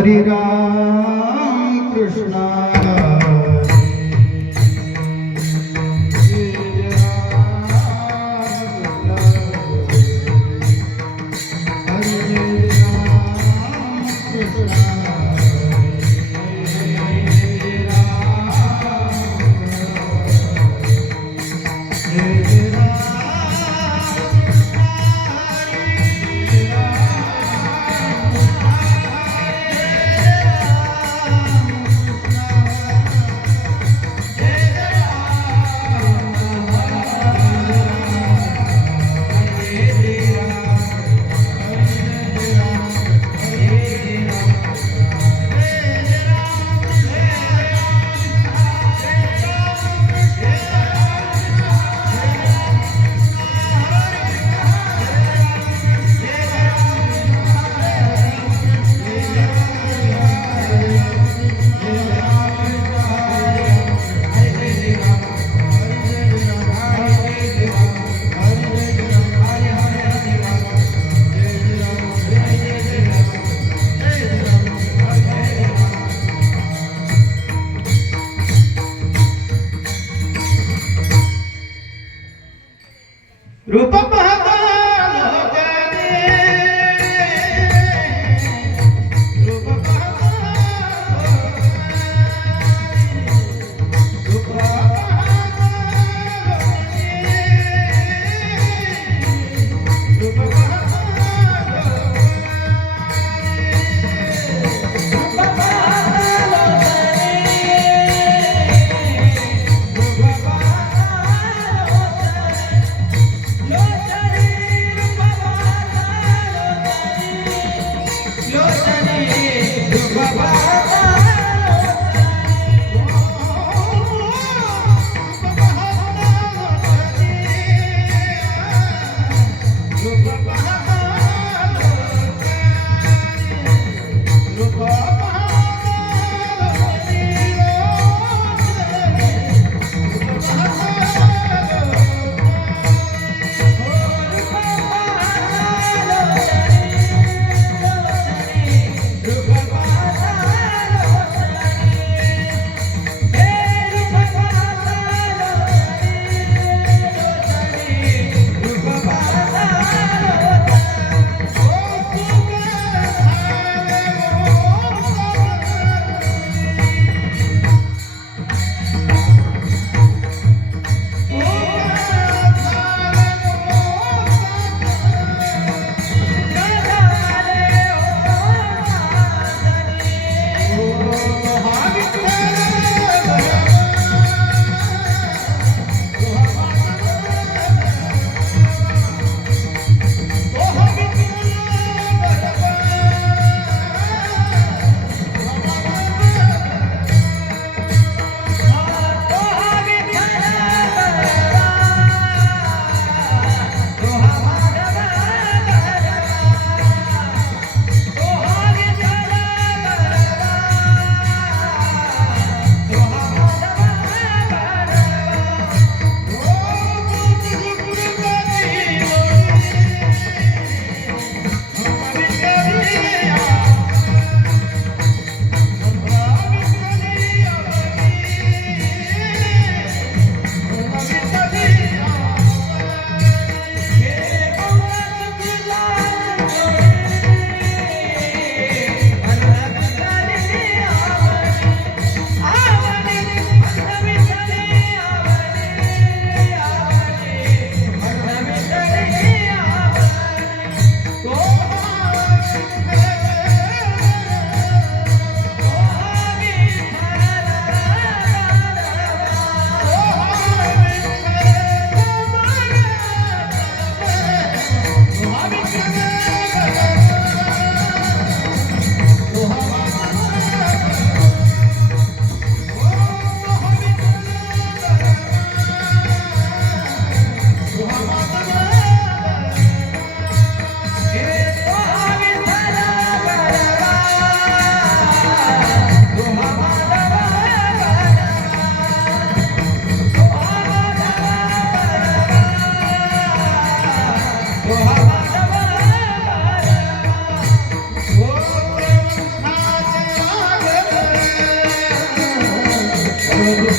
हरि राम कृष्ण रूप पाहता लोकाने, रूप पाहता रूप पाहता रूप पाहता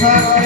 हा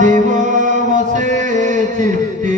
देव वसे चित्ती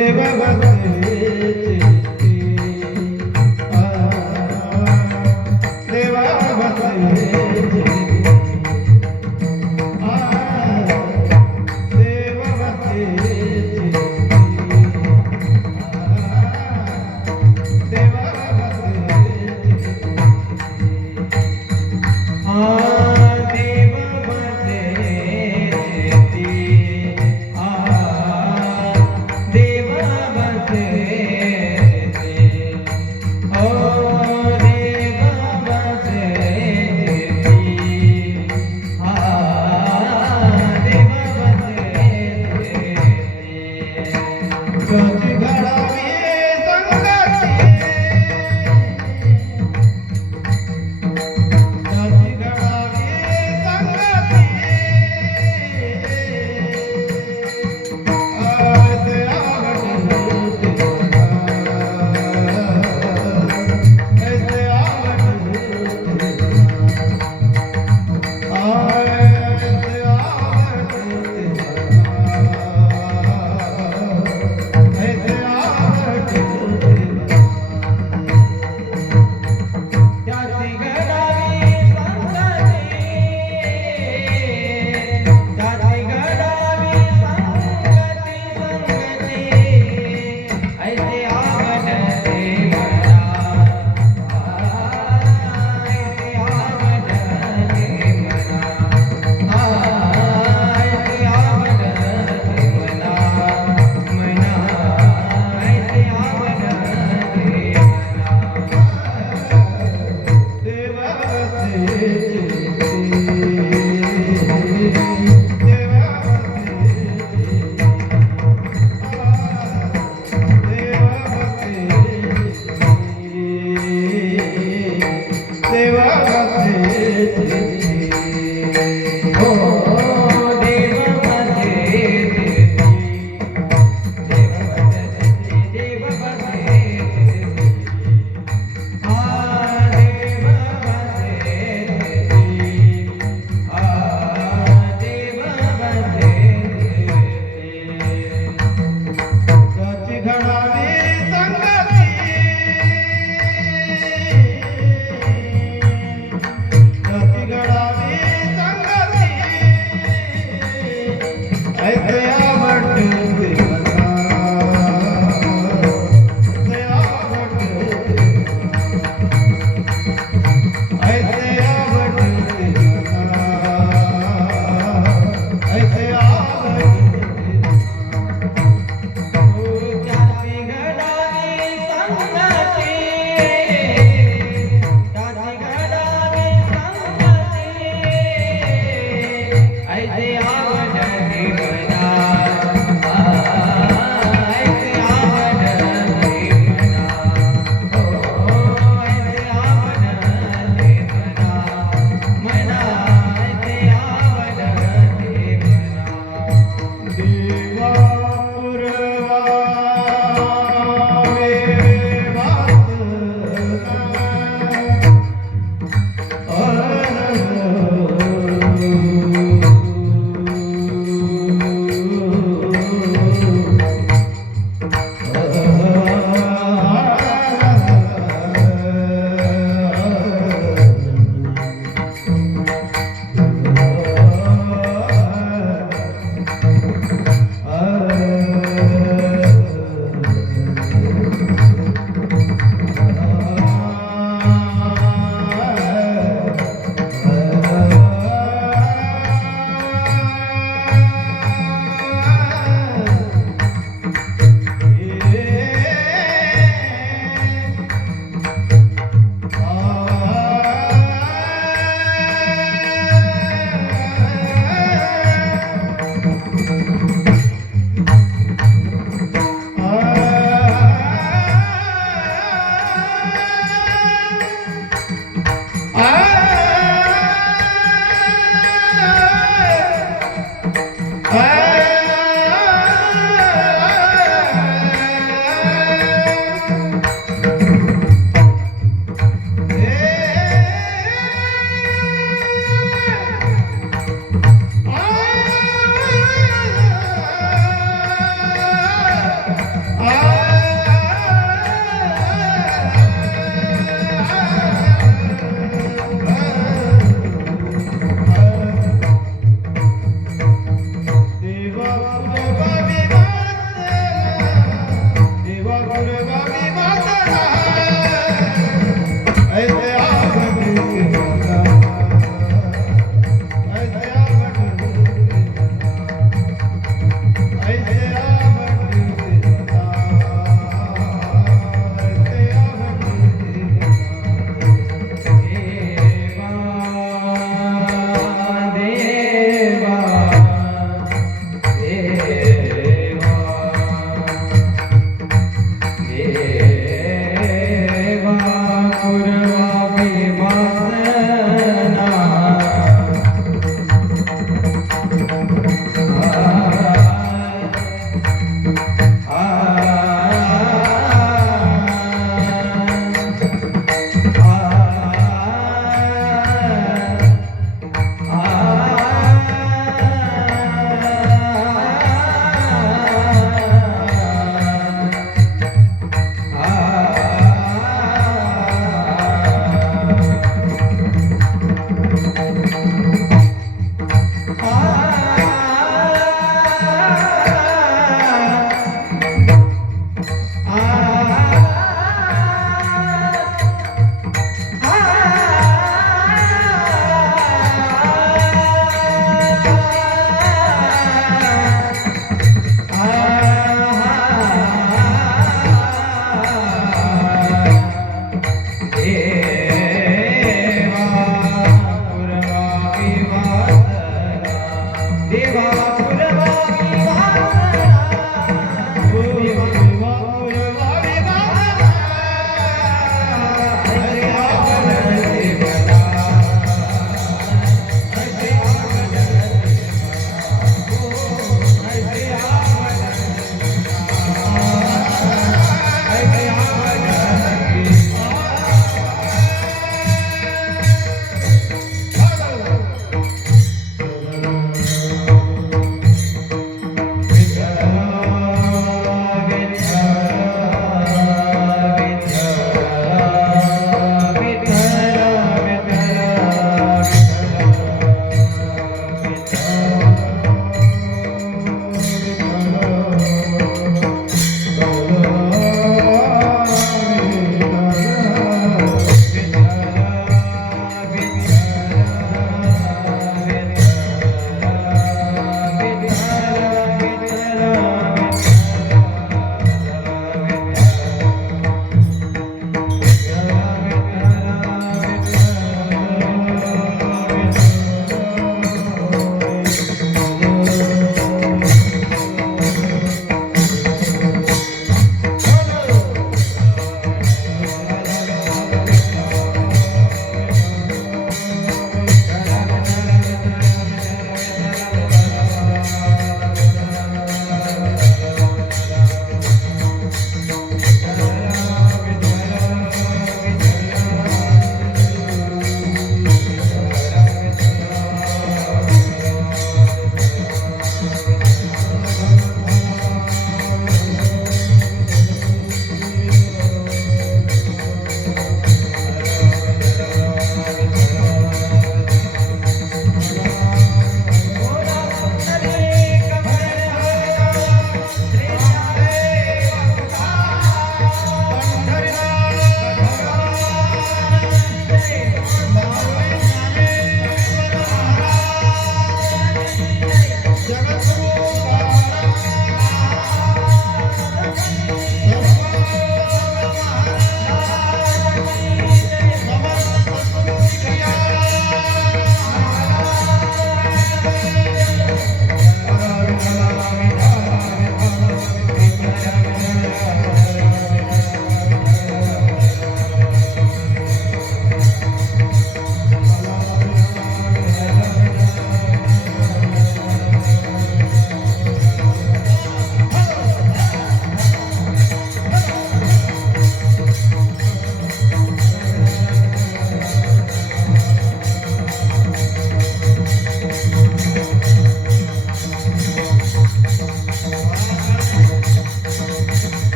देव बसे चित्ती देव बसे चित्ती देव बसे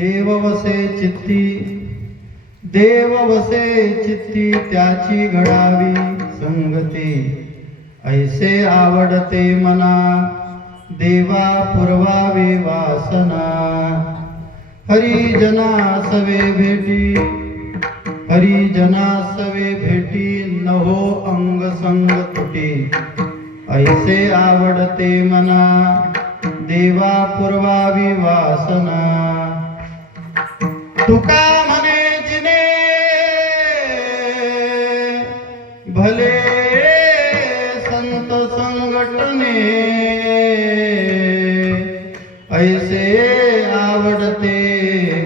देव वसे चित्ती, देव वसे चित्ती, त्याची घडावी संगती. ऐसे आवडते मना, देवा पुरवावे वासना. हरिजना सवे भेटी, हरिजना सवे भेटी, नहो अंग संग तुटी. ऐसे आवडते मना देवा पूर्वावी वासना तुका म्हणे जिने भले संत संघटने ऐसे आवडते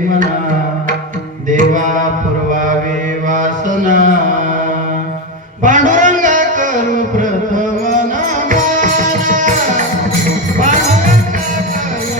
मना देवा पूर्वावे वासना पांडुरंगा करू प्रथम नमना पांडुरंगा करू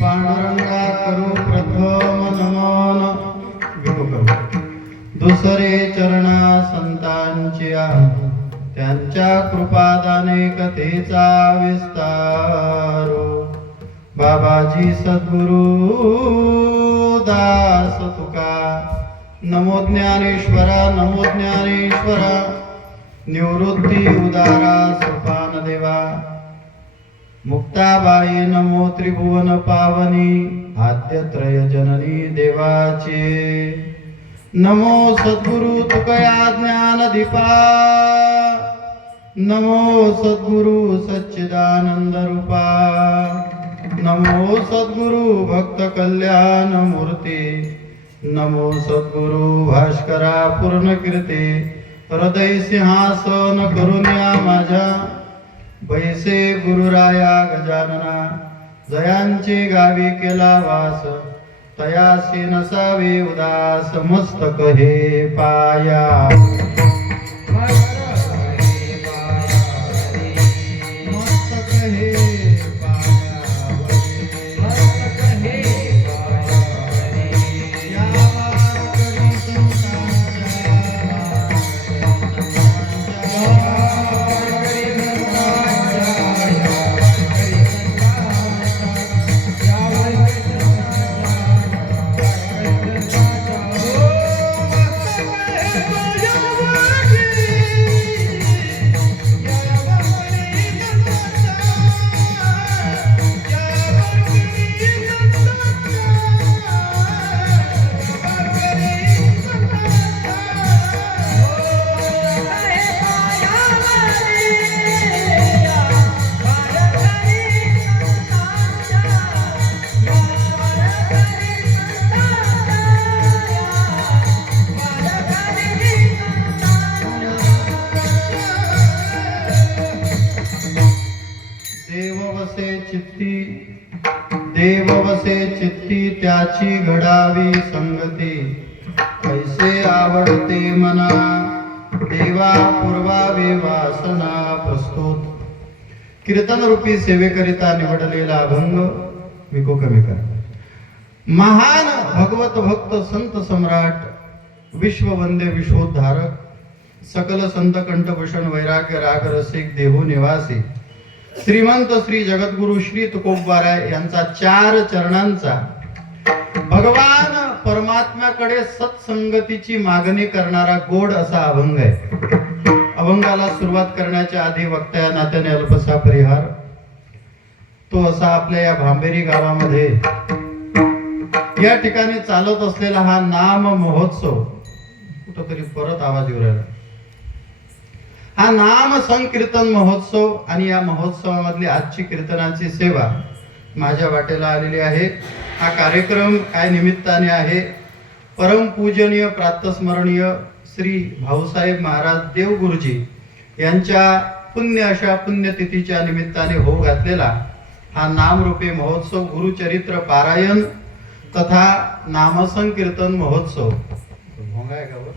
पांडुरंगा करू प्रथम नमन दुसरे चरणा संतांच्या त्यांच्या कृपादाने कथेचा विस्तारो बाबाजी सद्गुरु दास तुका नमो ज्ञानेश्वरा निवृत्ती उदारा सोपान देवा मुक्ताबाई नमो त्रिभुवन पावनी आद्यत्रय जननी देवाचे नमो सद्गुरु तुकया ज्ञान दीपा नमो सद्गुरु सच्चिदानंद रूपा नमो सद्गुरु भक्त कल्याण मूर्ती नमो सद्गुरु भास्करा पूर्ण कीर्ती हृदय सिंहासन करुण्या माझ्या बैसे गुरुराया गजानना जयांचे गावी केला वास तयासी नसावे उदास मस्तक हे पाया मस्तक हे देव वसे चित्ती त्याची घडावी संगती कैसे आवडते मना देवा पूर्वावे वासना प्रस्तुत कीर्तन रूपी सेवेकरिता निवडलेला अभंग विको कमी कर महान भगवत भक्त संत सम्राट विश्ववंद्य विश्वोद्धारक सकल संत कंठभूषण वैराग्य राग रसिक देहू निवासी श्रीमंत श्री जगद्गुरु श्री तुकोबाराय यांचा 4 चरणांचा भगवान परमात्म्याकडे सत्संगतीची मागणी करणारा गोड असा अभंग आहे. अभंगाला सुरुवात करण्याच्या आधी वक्त्या नात्याने अल्पसा परिहार. तो असा आपल्या या भांबेरी गावामध्ये या ठिकाणी चालत असलेला हा नाम महोत्सव कुठंतरी परत आवाज येऊ राहिला. हा नाम संकीर्तन महोत्सव आणि या महोत्सवामधली आजची कीर्तनाची सेवा माझ्या वाटेला आलेली आहे. हा कार्यक्रम काय निमित्ताने आहे? परमपूजनीय प्रातस्मरणीय श्री भाऊसाहेब महाराज देवगुरुजी यांच्या पुण्य अशा पुण्यतिथीच्या निमित्ताने होऊ घातलेला हा नामरूपी महोत्सव, गुरुचरित्र पारायण तथा नामसंकीर्तन महोत्सव. भोंगा का वर?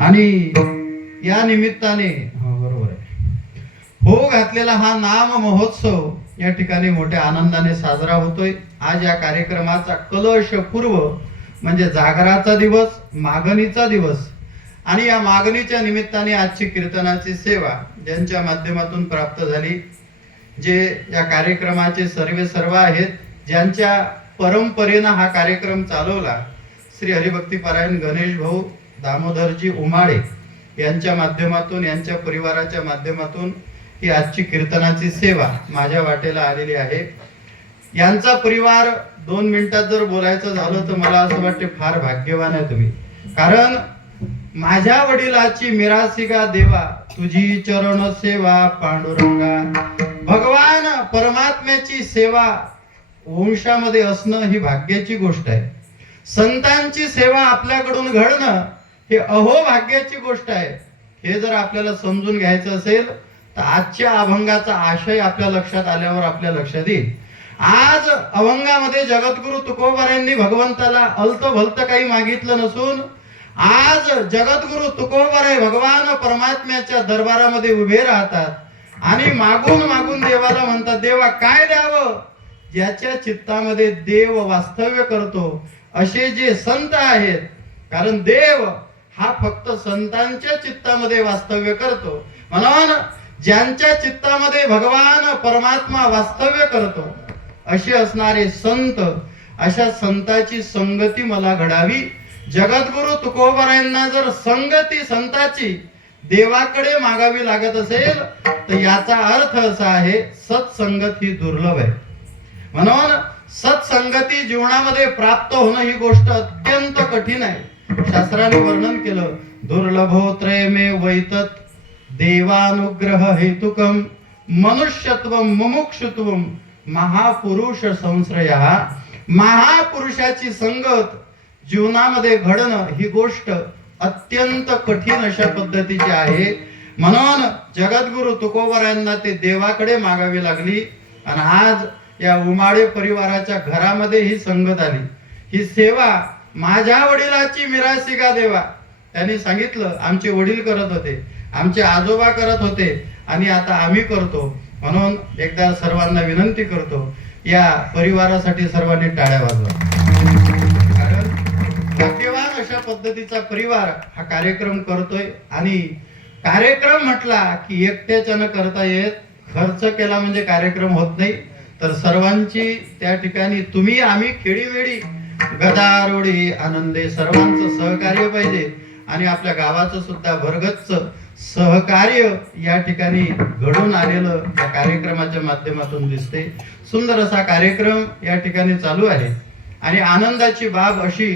आणि या निमित्ताने बरोबर आहे, हो घातलेला हा नाम महोत्सव या ठिकाणी मोठ्या आनंदाने साजरा होतोय. आज या कार्यक्रमाचा कलश पूर्व म्हणजे जागराचा दिवस, मागणीचा दिवस आणि या मागणीच्या निमित्ताने आजची कीर्तनाची सेवा ज्यांच्या माध्यमातून प्राप्त झाली, जे या कार्यक्रमाचे सर्व आहेत, ज्यांच्या परंपरेनं हा कार्यक्रम चालवला, श्री हरिभक्ती पारायण गणेश भाऊ दामोदरजी उमाळे यांच्या माध्यमातून, यांच्या परिवाराच्या माध्यमातून ही आजची कीर्तनाची सेवा माझ्या वाटेला आलेली आहे. यांचा परिवार 2 मिनिटात जर बोलायचं झालं तर मला असं वाटते फार भाग्यवान आहे तुम्ही. कारण माझ्या वडिलाची मिरासिका देवा, तुझी चरण सेवा पांडुरंगा. भगवान परमात्म्याची सेवा वंशामध्ये असणं ही भाग्याची गोष्ट आहे. संतांची सेवा आपल्याकडून घडणं हे अहोभाग्याची गोष्ट आहे. हे जर आपल्याला समजून घ्यायचं असेल तर आजच्या अभंगाचा आशय आपल्या लक्षात आल्यावर आपल्या लक्षात येईल. आज अभंगामध्ये जगद्गुरु तुकोबारायांनी भगवंताला अलत भलत काही मागितलं नसून आज जगद्गुरु तुकोबाराय भगवान परमात्म्याच्या दरबारामध्ये उभे राहतात आणि मागून मागून देवाला म्हणतात, देवा काय द्यावं? ज्याच्या चित्तामध्ये देव वास्तव्य करतो असे जे संत आहेत. कारण देव हा फक्त संतांच्या चित्तामध्ये वास्तव्य करतो, म्हणून ज्यांच्या चित्तामध्ये भगवान परमात्मा वास्तव्य करतो असे असणारे संत, अशा संताची संगती मला घडावी. जगद्गुरु तुकोबारायांना जर संगती संताची देवाकडे मागावी लागत असेल तर याचा अर्थ असा आहे, सत्संगत ही दुर्लभ आहे. म्हणून सत्संगती जीवनामध्ये प्राप्त होणं ही गोष्ट अत्यंत कठीण आहे. शास्त्राने वर्णन केलं, दुर्लभो त्रयमे वैतत देवानुग्रह हेतुकम मनुष्यत्वम मुमुक्षुत्वम महापुरुष संश्रयः. महापुरुषाची संगत जीवनामध्ये घडणं ही गोष्ट अत्यंत कठीण अशा पद्धतीची आहे. म्हणून जगद्गुरु तुकोबारायांना ते देवाकडे मागावी लागली आणि आज या उमाळे परिवाराच्या घरामध्ये ही संगत आली. ही सेवा माझ्या वडिलाची मिरासिका देवा. त्यांनी सांगितलं, आमचे वडील करत होते, आमचे आजोबा करत होते आणि आता आम्ही करतो. म्हणून एकदा सर्वांना विनंती करतो, या परिवारासाठी सर्वांनी टाळ्या वाजवा. कारण भाग्यवान अशा पद्धतीचा परिवार हा कार्यक्रम करतोय. आणि कार्यक्रम म्हटला की एकट्याच्यानं करता येत, खर्च केला म्हणजे कार्यक्रम होत नाही. तर सर्वांची त्या ठिकाणी तुम्ही आम्ही खेळीमेळी गदारोळी आनंदे सर्वांचं सहकार्य पाहिजे. आणि आपल्या गावाचं सुद्धा भरगच्च सहकार्य या ठिकाणी घडून आलेलं या कार्यक्रमाच्या माध्यमातून दिसते. सुंदर असा कार्यक्रम या ठिकाणी चालू आहे. आणि आनंदाची बाब अशी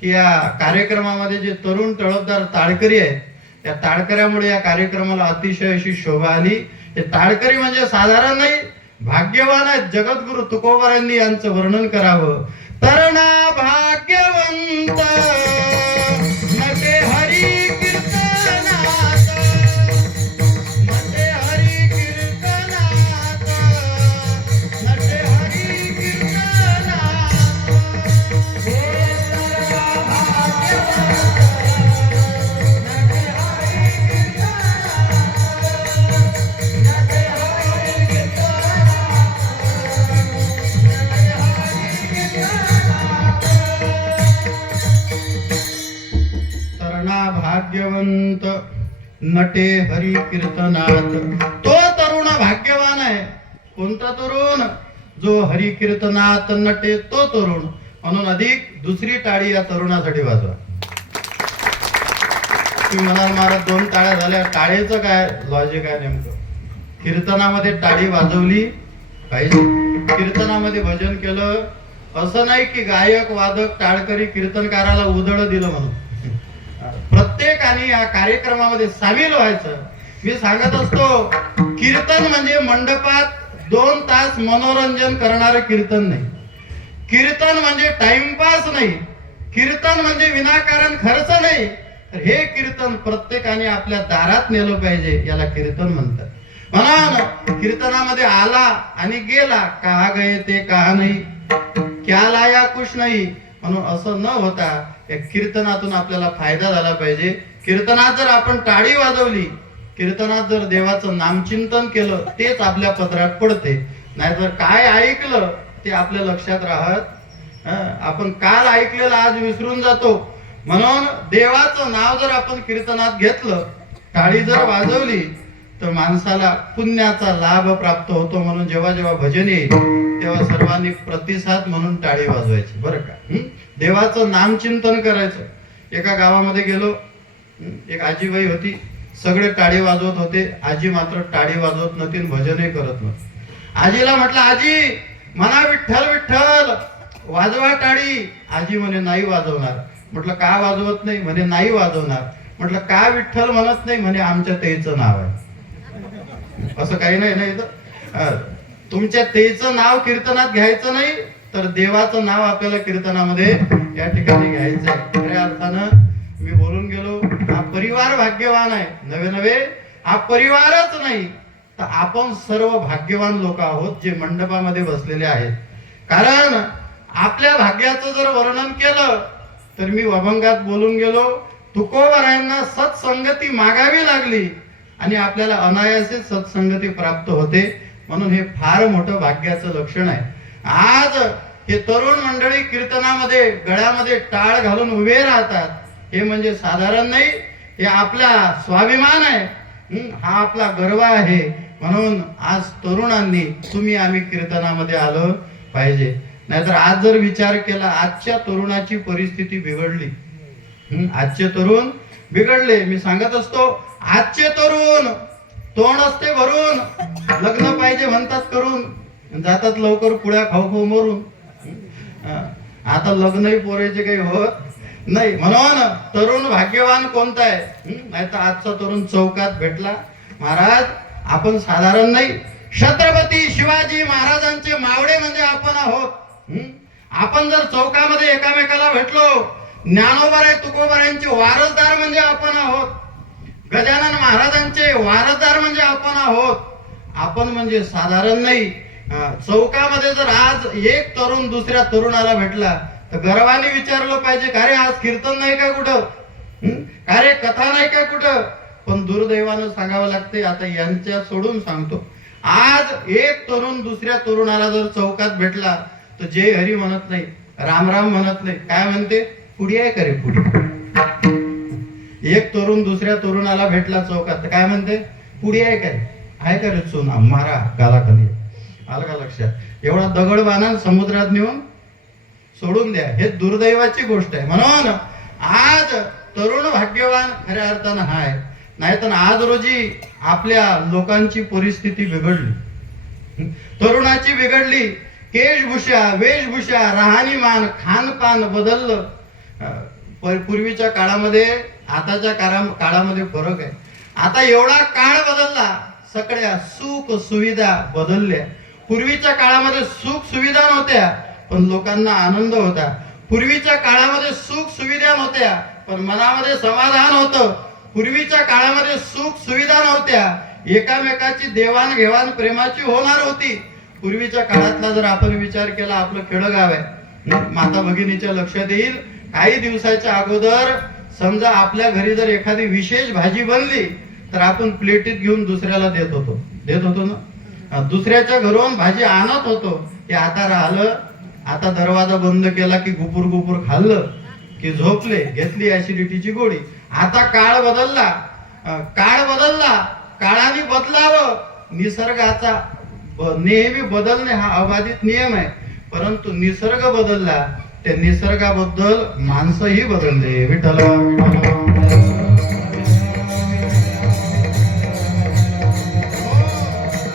की या कार्यक्रमामध्ये जे तरुण तळपदार ताळकरी आहेत, त्या ताळकऱ्यामुळे या कार्यक्रमाला अतिशय अशी शोभा आली. हे ताळकरी म्हणजे साधारण नाही, भाग्यवान आहेत. जगद्गुरु तुकोबारायांनी यांचं वर्णन करावं. तरणा भाग्यवंत नटे हरी कीर्तनात, नटे हरी कीर्तनात, नटे हरी कीर्तनात. भाग्यवंत नटे हरी कीर्तनात. तो तरुण भाग्यवान आहे. कोणता तरुण? जो हरी कीर्तनात नटे तो तरुण. म्हणून अधिक दुसरी टाळी या तरुणासाठी वाजवा. तुम्ही म्हणाल महाराज 2 टाळ्या झाल्या, टाळीचं काय लॉजिक आहे नेमकं? कीर्तनामध्ये टाळी वाजवली पाहिजे. कीर्तनामध्ये भजन केलं. असं नाही की गायक वादक टाळकरी कीर्तनकाराला उधळ दिलं म्हणून. प्रत्येकाने या कार्यक्रमामध्ये सामील व्हायचं. मी सांगत असतो, कीर्तन म्हणजे मंडपात 2 तास मनोरंजन करणारं कीर्तन नाही. कीर्तन म्हणजे टाइमपास नाही. कीर्तन म्हणजे विनाकारण खर्च नाही. तर हे कीर्तन प्रत्येकाने आपल्या दारात नेलं पाहिजे, याला कीर्तन म्हणतात. म्हणून कीर्तनामध्ये आला आणि गेला, कहा गए ते कहा नाही, क्या लाया कुछ नाही, म्हणून असं न होता या कीर्तनातून आपल्याला फायदा झाला पाहिजे. कीर्तनात जर आपण टाळी वाजवली, कीर्तनात जर देवाचं नामचिंतन केलं, तेच आपल्या पदरात पडते. नाहीतर काय ऐकलं ते आपल्या लक्षात राहत. आपण काल ऐकलेलं आज विसरून जातो. म्हणून देवाचं नाव जर आपण कीर्तनात घेतलं, टाळी जर वाजवली, तर माणसाला पुण्याचा लाभ प्राप्त होतो. म्हणून जेव्हा जेव्हा भजन येईल तेव्हा सर्वांनी प्रतिसाद म्हणून टाळी वाजवायची, बरं का. देवाचं नामचिंतन करायचं. एका गावामध्ये गेलो, एक आजीबाई होती. सगळे टाळी वाजवत होते, आजी मात्र टाळी वाजवत नव्हती, भजनही करत नव्हती. आजीला म्हटलं, आजी म्हणा विठ्ठल विठ्ठल, वाजवा टाळी. आजी म्हणे नाही वाजवणार. म्हटलं का वाजवत नाही? म्हणे नाही वाजवणार. म्हटलं का विठ्ठल म्हणत नाही? म्हणे आमच्या तेचं नाव आहे. असं काही नाही ना इथं. तुमच्या तेचं नाव कीर्तनात घ्यायचं नाही, तर देवाचं नाव आपल्याला कीर्तनामध्ये या ठिकाणी घ्यायचं आहे. खऱ्या अर्थानं मी बोलून गेलो, हा परिवार भाग्यवान आहे. नवे नवे हा परिवारच नाही, तर आपण सर्व भाग्यवान लोक आहोत जे मंडपामध्ये बसलेले आहेत. कारण आपल्या भाग्याचं जर वर्णन केलं तर मी अभंगात बोलून गेलो, तुकोबरायांना सत्संगती मागावी लागली आणि आपल्याला अनायासे सत्संगती प्राप्त होते. म्हणून हे फार मोठं भाग्याचं लक्षण आहे. आज हे तरुण मंडळी कीर्तनामध्ये गळ्यामध्ये टाळ घालून उभे राहतात, हे म्हणजे साधारण नाही. हे आपला स्वाभिमान आहे, हा आपला गर्व आहे. म्हणून आज तरुणांनी तुम्ही आम्ही कीर्तनामध्ये आलं पाहिजे. नाहीतर आज जर विचार केला, आजच्या तरुणाची परिस्थिती बिघडली. आजचे तरुण बिघडले. मी सांगत असतो, आजचे तरुण तोंड असते भरून, लग्न पाहिजे म्हणतात करून, जातात लवकर पुढ्या खाऊ खाऊ मरून. आता लग्नही पोरायचे काही होत नाही. म्हणून तरुण भाग्यवान कोणता आहे? नाहीतर आजचा तरुण चौकात भेटला, महाराज आपण साधारण नाही, छत्रपती शिवाजी महाराजांचे मावळे म्हणजे आपण आहोत. आपण जर चौकामध्ये एकामेकाला भेटलो, ज्ञानोबा तुकोबारायांचे वारसदार म्हणजे आपण आहोत. गजानन महाराजांचे वारसदार म्हणजे आपण आहोत. आपण म्हणजे साधारण नाही. चौकामध्ये जर आज एक तरुण दुसऱ्या तरुणाला भेटला तर गर्वाने विचारलं पाहिजे, का रे आज कीर्तन नाही का कुठं? का रे कथा नाही का कुठं? पण दुर्दैवानं सांगावं लागते, आता यांच्या सोडून सांगतो, आज एक तरुण दुसऱ्या तरुणाला जर चौकात भेटला तर जय हरी म्हणत नाही, राम राम म्हणत नाही. काय म्हणते? पुढी आहे का रे पुढी? एक तरुण दुसऱ्या तरुणाला भेटला चौकात, काय म्हणते? पुढी आहे काय? आहे का रे चोना मारा गालाखाली. आलं का लक्षात? एवढा दगड बाणा समुद्रात नेऊन सोडून द्या, हे दुर्दैवाची गोष्ट आहे. म्हणून आज तरुण भाग्यवान खऱ्या अर्थानं हाय. नाहीतर आज रोजी आपल्या लोकांची परिस्थिती बिघडली, तरुणाची बिघडली. केशभूषा, वेशभूषा, राहणीमान, खानपान बदललं. पूर्वीच्या काळामध्ये आताच्या काळामध्ये फरक आहे. आता एवढा काळ बदलला, सगळ्या सुख सुविधा बदलल्या. पूर्वीच्या काळामध्ये सुख सुविधा नव्हत्या पण लोकांना आनंद होता. पूर्वीच्या काळामध्ये सुख सुविधा नव्हत्या पण मनामध्ये समाधान होतं. पूर्वीच्या काळामध्ये सुख सुविधा नव्हत्या, एकामेकाची देवाणघेवाण प्रेमाची होणार होती. पूर्वीच्या काळातला जर आपण विचार केला, आपलं खेडगाव आहे, माता भगिनीच्या लक्षात येईल, काही दिवसाच्या अगोदर समजा आपल्या घरी जर एखादी विशेष भाजी बनली तर आपण प्लेटीत घेऊन दुसऱ्याला देत होतो ना. दुसऱ्याच्या घरून भाजी आणत होतो. हे आता राहिलं. आता दरवाजा बंद केला की गुपूर गुपूर खाल्लं की झोपले, घेतली ऍसिडिटीची गोळी. आता काळ बदलला, काळाने बदलावं. निसर्गाचा नेहमी बदलणे हा अबाधित नियम आहे, परंतु निसर्ग बदलला, त्या निसर्गाबद्दल माणसंही बदलले. विठ्ठल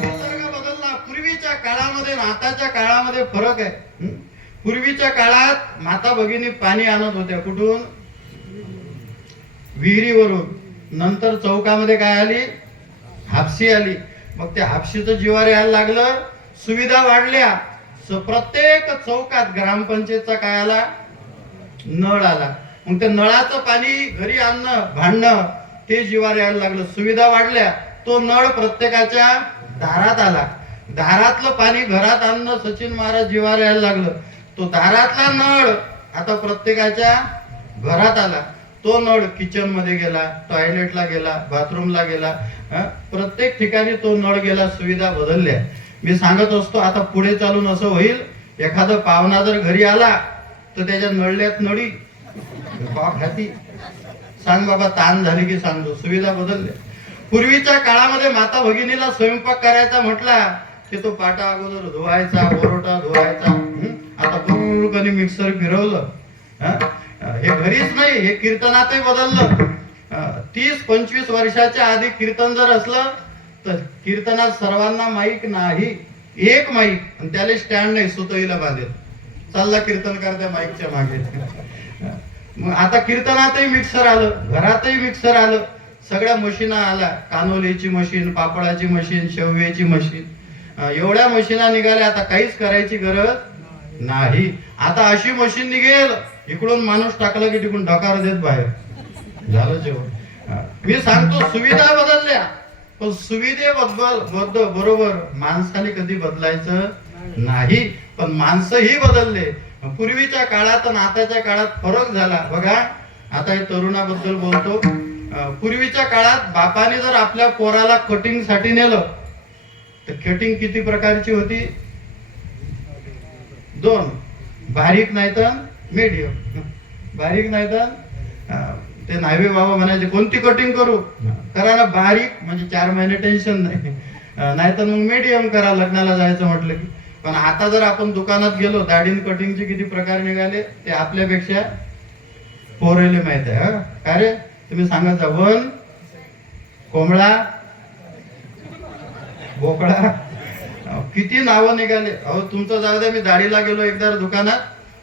निसर्ग बदलला. पूर्वीच्या काळामध्ये आताच्या काळामध्ये काळामध्ये फरक आहे. पूर्वीच्या काळात माता भगिनी पाणी आणत होत्या कुठून? विहिरीवरून. नंतर चौकामध्ये काय आली? हापशी आली. मग त्या हापशीचं जिवार यायला लागलं, सुविधा वाढल्या. प्रत्येक चौकात ग्रामपंचायतचा काय आला? नळ आला. मग त्या नळाचं पाणी घरी आणणं, भांडणं ते जिवार यायला लागलं. सुविधा वाढल्या, तो नळ प्रत्येकाच्या दारात आला. दारातलं पाणी घरात आणणं सचिन महाराज जिवार यायला लागलं. तो दारातला नळ आता प्रत्येकाच्या घरात आला. तो नळ किचन मध्ये गेला, टॉयलेटला गेला, बाथरूमला गेला, प्रत्येक ठिकाणी तो नळ गेला. सुविधा बदलल्या. मी सांगत असतो आता पुढे चालून असं होईल, एखादा पाहुणा जर घरी आला तर त्याच्या नळल्यात नळी खाती. सांग बाबा ताण झाली की सांगतो. सुविधा बदलल्या. पूर्वीच्या काळामध्ये माता भगिनीला स्वयंपाक करायचा म्हटला की तो पाटा अगोदर धुवायचा, ओरोटा धुवायचा. आता पूर्णपणे मिक्सर फिरवलं. हे घरीच नाही, हे कीर्तनातही बदललं. 30-25 वर्षाच्या आधी कीर्तन जर असलं तर कीर्तनात सर्वांना माईक नाही, एक माईक, आणि त्याला स्टँड नाही, सुतईला बांधेल. चालला कीर्तन करत्या माईकच्या मागे. मग आता कीर्तनातही मिक्सर आलं, घरातही मिक्सर आलं, सगळ्या मशीना आल्या. कानोलीची मशीन, पापडाची मशीन, शेवयाची मशीन, एवढ्या मशीना निघाल्या. आता काहीच करायची गरज नाही. आता अशी मशीन निघेल, इकडून माणूस टाकला की तिकडून ढकार देत बाहेर. झालं जेवण. मी सांगतो सुविधा बदलल्या, पण बरोबर माणसाने कधी बदलायचं नाही. पण माणसंही बदलले. पूर्वीच्या काळात आणि आताच्या काळात फरक झाला बघा. आता हे तरुणाबद्दल बोलतो. पूर्वीच्या काळात बापाने जर आपल्या पोराला कटिंग साठी नेलं तर कटिंग किती प्रकारची होती? 2. बारीक नाही तर मीडियम. बारीक नाही तर ते नायवे बाबा म्हणायचे कोणती कटिंग करू? करा ना बारीक, म्हणजे 4 महिने टेन्शन नाही, नाहीतर मग मीडियम करा लग्नाला जायचं म्हटलं की. पण आता जर आपण दुकानात गेलो, दाढीन कटिंगचे किती प्रकार निघाले ते आपल्यापेक्षा पोरेले माहित आहे. काय रे तुम्ही सांगायचा? वन, कोंबडा, बोकडा, किती नावं निघाले. अहो तुमचं जाऊ द्या. मी दाढीला गेलो एकदा दुकानात,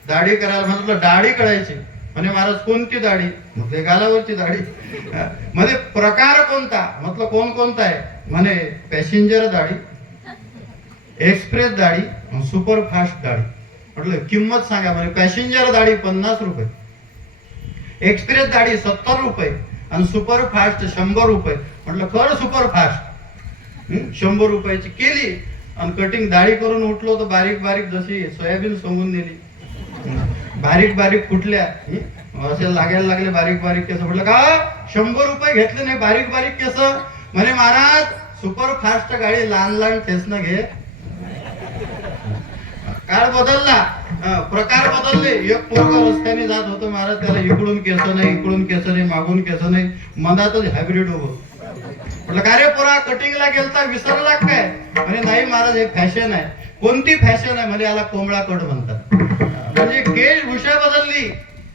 दाढी करायला म्हटलं दाढी करायची. म्हणे महाराज कोणती दाढी? म्हटलं गालावरची दाढी. मध्ये प्रकार कोणता? म्हटलं कोणता आहे? म्हणे पॅसेंजर दाढी, एक्सप्रेस दाढी, सुपर फास्ट दाढी. म्हटलं किंमत सांगा. म्हणे पॅसेंजर दाढी 50 रुपये, एक्सप्रेस दाढी 70 रुपये आणि सुपर फास्ट 100 रुपये. म्हटलं कर सुपर फास्ट. 100 रुपयाची केली आणि कटिंग दाढी करून उठलो तर बारीक बारीक जशी सोयाबीन सोंगून नेली. बारीक बारीक फुटल्या, असे लागायला लागले बारीक बारीक केस. म्हटलं का 100 रुपये घेतले नाही बारीक बारीक केस? म्हणे महाराज सुपर फास्ट गाडी लहान लहान ठेसनं घे. काळ बदलला, प्रकार बदलले. एक पोरगा रस्त्याने जात होतो महाराज, त्याला इकडून केस नाही, इकडून केस नाही, मागून केस नाही, मनातच हायब्रिड उभं. म्हटलं का रे पोरा कटिंगला गेलता विसरला काय? म्हणे नाही महाराज हे फॅशन आहे. कोणती फॅशन आहे? म्हणे याला कोंबडा कट म्हणतात. म्हणजे केशभूषा बदलली,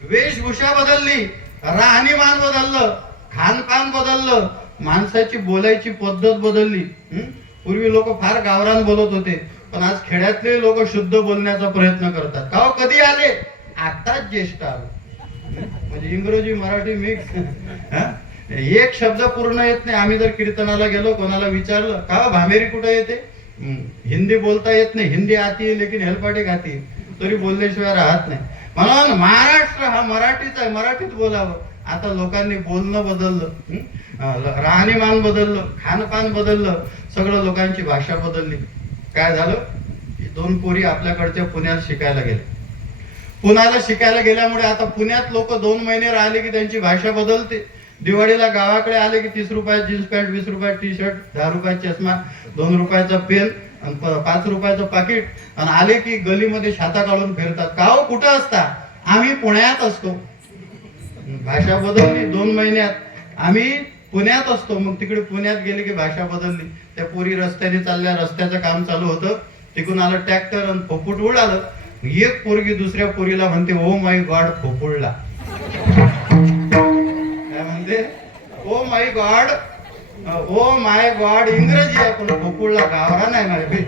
वेशभूषा बदलली, राहणीमान बदललं, खानपान बदललं, माणसाची बोलायची पद्धत बदलली. पूर्वी लोक फार गावरान बोलत होते, पण आज खेड्यातले लोक शुद्ध बोलण्याचा प्रयत्न करतात. का कधी आले? आताच ज्येष्ठ आलो. म्हणजे इंग्रजी मराठी मिक्स. एक शब्द पूर्ण येत नाही. आम्ही जर कीर्तनाला गेलो, कोणाला विचारलं का भामेरी कुठे येते, हिंदी बोलता येत नाही. हिंदी आती है लेकिन हेलपाटे खाती, तरी बोलल्याशिवाय राहत नाही. म्हणून महाराष्ट्र हा मराठीचा आहे, मराठीत बोलावं. आता लोकांनी बोलणं बदललं, राहणीमान बदललं, खानपान बदललं, सगळं लोकांची भाषा बदलली. काय झालं? 2 पोरी आपल्याकडच्या पुण्यात शिकायला गेल्या. पुण्याला शिकायला गेल्यामुळे आता पुण्यात लोक 2 महिने राहिले की त्यांची भाषा बदलते. दिवाळीला गावाकडे आले की 30 रुपयात जीन्स पॅन्ट, 20 रुपयात टी शर्ट, 10 रुपयात चष्मा, 2 रुपयाचा पेन आणि 5 रुपयाचं पाकिट, आणि आले की गलीमध्ये छाता काढून फिरतात. का हो कुठं असता? आम्ही पुण्यात असतो. भाषा बदलली 2 महिन्यात. आम्ही पुण्यात असतो. मग तिकडे पुण्यात गेले की भाषा बदलली. त्या पोरी रस्त्याने चालल्या, रस्त्याचं काम चालू होतं, तिकडून आलं ट्रॅक्टर आणि फोपूट उडालं. एक पोरगी दुसऱ्या पोरीला म्हणते ओ माय गॉड फोपुडला. काय म्हणते? Oh my God, oh my God इंग्रजी आहे, पण फोपुडला गावरा नाही माझे.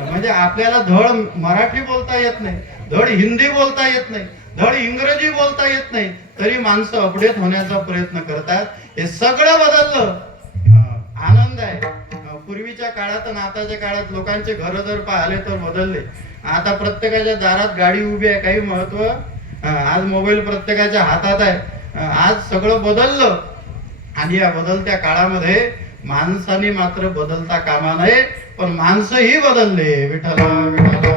म्हणजे आपल्याला धड मराठी बोलता येत नाही, धड हिंदी बोलता येत नाही, धड इंग्रजी बोलता येत नाही, तरी माणसं अपडेट होण्याचा प्रयत्न करतात. हे सगळं बदललं. आनंद आहे. पूर्वीच्या काळात आणि आताच्या काळात लोकांचे घर जर पाहिले तर बदलले. आता प्रत्येकाच्या दारात गाडी उभी आहे, काही महत्व. आज मोबाईल प्रत्येकाच्या हातात आहे. आज सगळं बदललं. आणि या बदलत्या काळामध्ये माणसाने मात्र बदलता कामा नये, पण माणसंही बदलले. विठ्ठला विठ्ठला.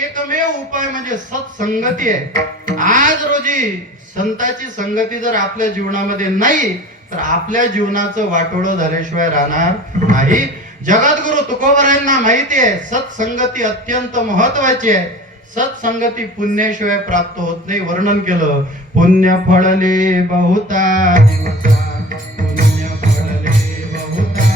एकमेव उपाय म्हणजे सत्संगती आहे. आज रोजी संताची संगती जर आपल्या जीवनामध्ये नाही तर आपल्या जीवनाचं वाटोळं झाल्याशिवाय राहणार नाही. जगद्गुरु तुकोबरायांना माहिती आहे सत्संगती अत्यंत महत्वाची आहे. सत्संगती पुण्याशिवाय प्राप्त होत नाही. वर्णन केलं, पुण्य फळले बहुता दिवसा, पुण्य फळले बहुता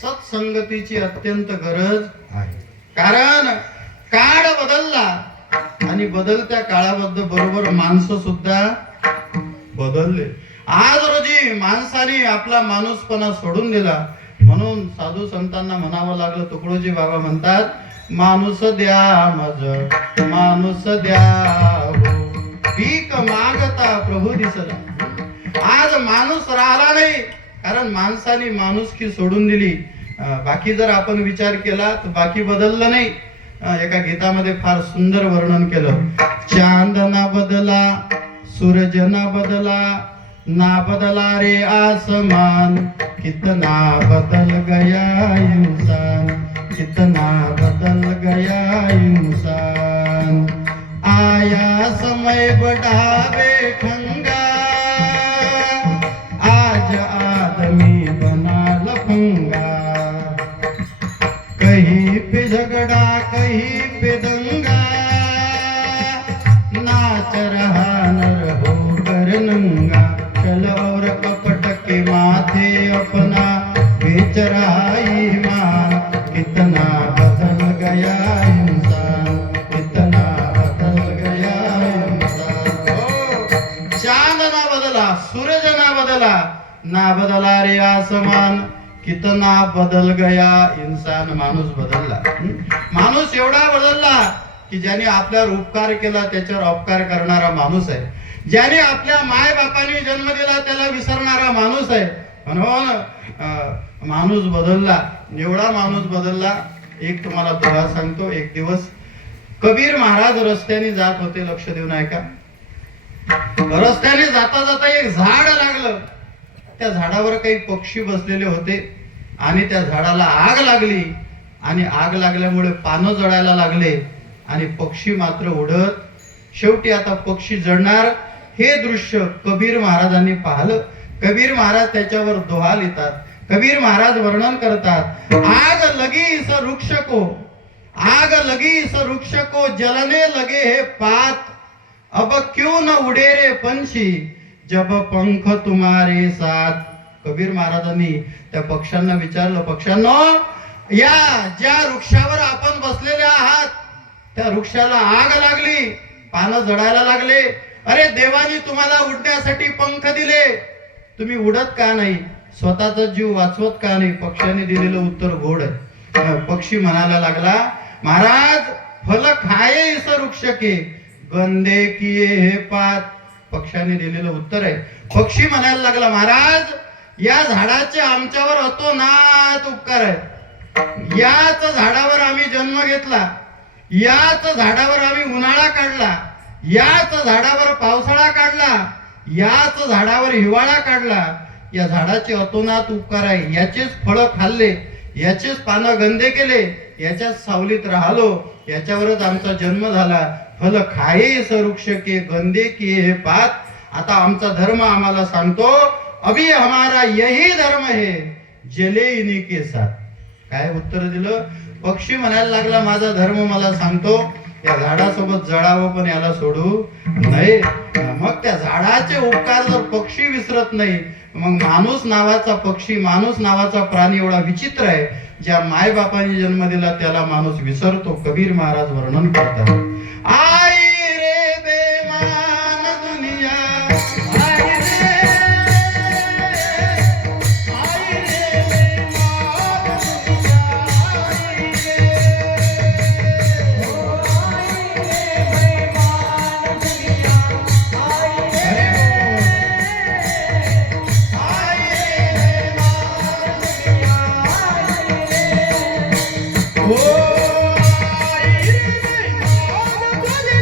सत्संगतीची अत्यंत गरज आहे. कारण काळ बदलला आणि बदलत्या काळाबद्दल बरोबर माणसं सुद्धा बदलले. आज रोजी माणसाने आपला माणूसपणा सोडून दिला. म्हणून साधू संतांना म्हणावं लागलं. तुकडोजी बाबा म्हणतात, माणूस द्या मज माणूस द्या भीक मागता प्रभू दिसला. आज माणूस राहिला नाही, कारण माणसाने माणुसकी सोडून दिली. बाकी जर आपण विचार केला तर बाकी बदललं नाही. एका गीतामध्ये फार सुंदर वर्णन केलं. चांद ना बदला, सूरज ना बदला, ना बदला रे आसमान, कितना बदल गया इंसान. कितना बदल गया इंसान। आया समय बड़ा बेढंगा, आज आदमी बना लफंगा। कहीं पे झगड़ा कहीं पे दंगा, नाच रहा नर होकर नंगा। चल और कपट के माथे अपना बेच रहा ईमान। कितना बदल गया इंसान, कितना बदल गया इंसान। चांद ना बदला, सूरज ना बदला, ना बदला रे आसमान। कितना बदल गया इंसान, माणूस बदलला। माणूस एवढा बदलला की ज्याने आपल्यावर उपकार केला त्याच्यावर अपकार करणारा माणूस आहे. ज्याने आपल्या माय बापाने जन्म दिला त्याला विसरणारा माणूस आहे. म्हणून माणूस बदलला, एवढा माणूस बदलला. एक तुम्हाला दोहा सांगतो. एक दिवस कबीर महाराज रस्त्याने जात होते. लक्ष देऊन ऐका. रस्त्याने जाता जाता एक झाड लागलं. त्या झाडावर काही पक्षी बसलेले होते आणि त्या झाडाला आग लागली आणि आग लागल्यामुळे पानं जळायला लागले आणि पक्षी मात्र उडत. शेवटी आता पक्षी जळणार हे दृश्य कबीर महाराजांनी पाहिलं. कबीर महाराज त्याच्यावर दोहा लिहितात. कबीर महाराज वर्णन करतात. आग लगी इस वृक्ष को, आग लगी इस वृक्ष को, जलने लगे है पात। अब क्यों न उडे रे पंछी, जब पंख तुम्हारे साथ. कबीर महाराजांनी त्या पक्ष्यांना विचारलं, पक्ष्यांनो, या ज्या वृक्षावर आपण बसलेले आहात त्या वृक्षाला आग लागली, पानं जळायला लागले. अरे देवानी तुम्हाला उडण्यासाठी पंख दिले, तुम्ही उडत का नाही, स्वतःचा जीव वाचवत का नाही. पक्ष्याने दिलेलं उत्तर गोड आहे. पक्षी म्हणायला लागला, महाराज फल खाये इस वृक्ष के, गंदे किए हे पात. पक्षाने दिलेलं उत्तर आहे. पक्षी म्हणायला लागला, महाराज या झाडाचे आमच्यावर अतोनात उपकार आहेत. याच झाडावर आम्ही जन्म घेतला, याच झाडावर आम्ही उन्हाळा काढला, याच झाडावर पावसाळा काढला, याच झाडावर हिवाळा काढला. या झाडाचे अतोनात उपकार आहे. याचेच फळं खाल्ले, याचेच पानं गंदे केले, याच्याच सावलीत राहिलो, याच्यावरच आमचा जन्म झाला. फल खाये इस वृक्ष के, गंदे किए हे पात. आता आमचा धर्म आम्हाला सांगतो, अभी हमारा यही धर्म है, जले इन्हीं के साथ. काय उत्तर दिलं? पक्षी म्हणायला लागला, माझा धर्म मला सांगतो या झाडासोबत जळावं पण याला सोडू नाही. मग त्या झाडाचे उपकार जर पक्षी विसरत नाही, मग माणूस नावाचा पक्षी, माणूस नावाचा प्राणी एवढा विचित्र आहे. ज्या माय बापाने जन्म दिला त्याला माणूस विसरतो. कबीर महाराज वर्णन करतात. आई रे बेमान दुनिया, आई रे, आई रे बेमान दुनिया, आई रे, ओ आई रे बेमान दुनिया, आई रे, आई रे बेमान दुनिया, आई रे, ओ आई रे बेमान दुनिया.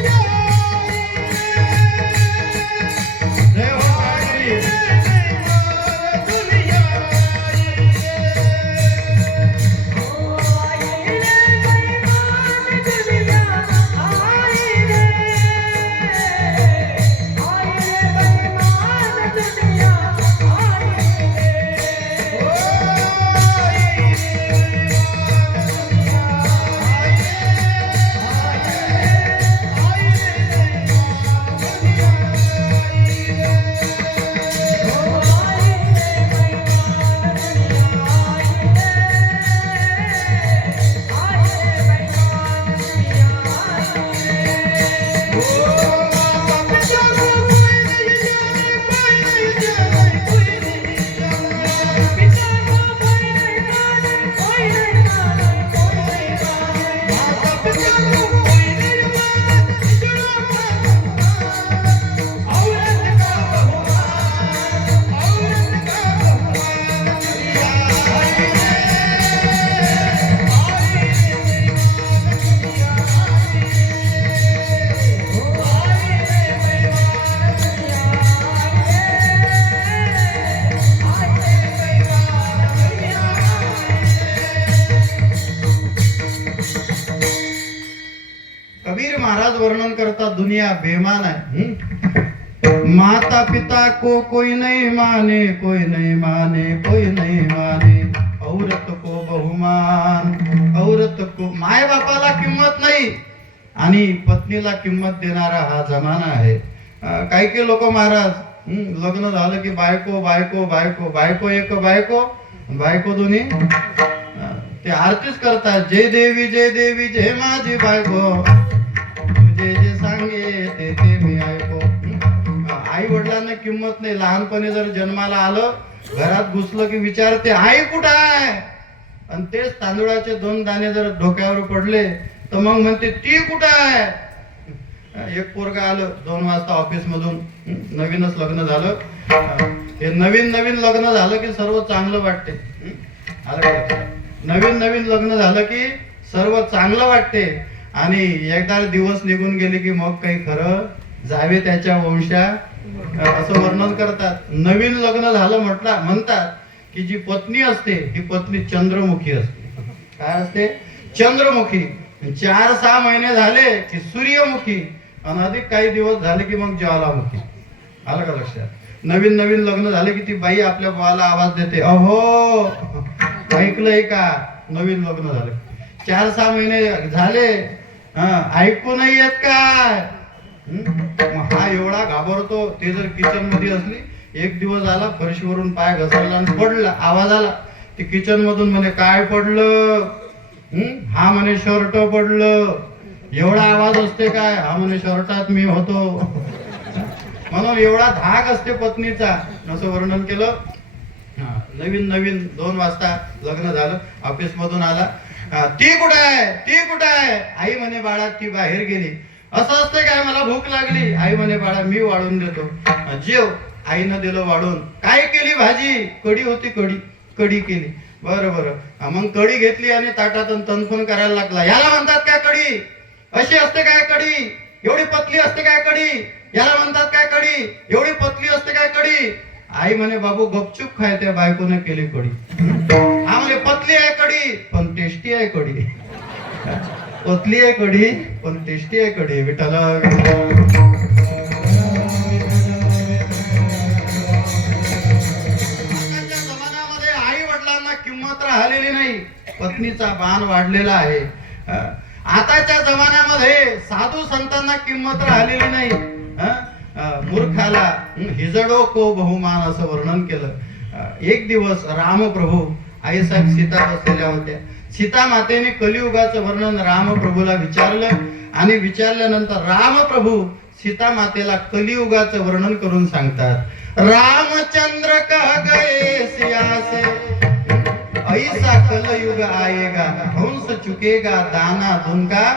दुनिया बेमान है। माता पिता को कोई नहीं माने, कोई नहीं माने, कोई नहीं माने, औरत को बहुमान, औरत को, माय बापाला किंमत नाही आणि पत्नीला किंमत देणारा हा जमाना आहे। काही लोक महाराज लग्न झालं की बायको बायको बायको बायको एक बायको बायको दोन्ही ते आरतीच करतात, जय देवी जय देवी जय माझी बायको, तुझे जे सांगे ते मी ऐको। आई वडिलांना किंमत नाही। लहानपणी जर जन्माला आलं, घरात घुसलं की विचारते आई कुठं आहे, आणि तेच तांदूळाचे 2 दाणे जर डोक्यावर पडले तर मग म्हणते ती कुठं आहे। एक पोरगा आलं 2 वाजता ऑफिस मधून, नवीनच लग्न झालं, हे नवीन लग्न झालं की सर्व चांगलं वाटते। नवीन लग्न झालं की सर्व चांगलं वाटते, आणि एकदा दिवस निघून गेले की मग काही खरं जावे त्याच्या वंशा, असं वर्णन करतात। नवीन लग्न झालं म्हणतात की जी पत्नी असते ही पत्नी चंद्रमुखी असते। काय असते? चंद्रमुखी। 4-6 महिने झाले की सूर्यमुखी, आणि अधिक काही दिवस झाले की मग ज्वालामुखी। आलं का लक्षात? नवीन लग्न झाले की ती बाई आपल्या भावाला आवाज देते, अहो ऐकलंय का? नवीन लग्न झालं 4-6 महिने झाले, ऐकू नाही येत काय? मग हा एवढा घाबरतो। ते जर किचन मध्ये असली, एक दिवस आला फरशीवरून पाय घसरला आणि पडला, आवाज आला, ते किचन मधून म्हणे काय पडलं? हा म्हणे शर्ट पडलं। एवढा आवाज असते काय? हा म्हणे शर्टात मी होतो। म्हणून एवढा धाक असते पत्नीचा, असं वर्णन केलं। नवीन 2 वाजता लग्न झालं, ऑफिस मधून आला, ती कुठे आहे, ती कुठे आहे? आई म्हणे बाळा ती बाहेर गेली। असं असते काय? मला भूक लागली। आई म्हणे बाळा मी वाढून देतो, जेव। आईनं दिलं वाढून। काय केली भाजी? कढी होती, कढी केली। बरं मग कढी घेतली आणि ताटातून तणफण करायला लागला। याला म्हणतात काय कढी? अशी असते काय कढी? एवढी पतली असते काय कढी? याला म्हणतात काय कढी? एवढी पतली असते काय कढी? आई म्हणे बाबू गपचूप खाय, त्या बायकोने केली कढी। हा म्हणे पतली आहे कढी पण टेस्टी आहे कढी। पतली आहे कढी पण टेस्टी आहे कढी। विठ्ठला जमान्यामध्ये आई वडिलांना किंमत राहिलेली नाही, पत्नीचा मान वाढलेला आहे। आताच्या जमान्यामध्ये साधू संतांना किंमत राहिलेली नाही। मूर्खाला हिजडो को बहुमान, असं वर्णन केलं। एक दिवस रामप्रभू, आईसाहेब सीता बसलेल्या होत्या। सीता मातेने कलियुगाचं वर्णन रामप्रभूला विचारलं, आणि विचारल्यानंतर रामप्रभू सीता मातेला कलियुगाचं वर्णन करून सांगतात। रामचंद्र कह गए सिया से, ऐसा कलयुग आएगा, हंस चुकेगा दाना दुनका,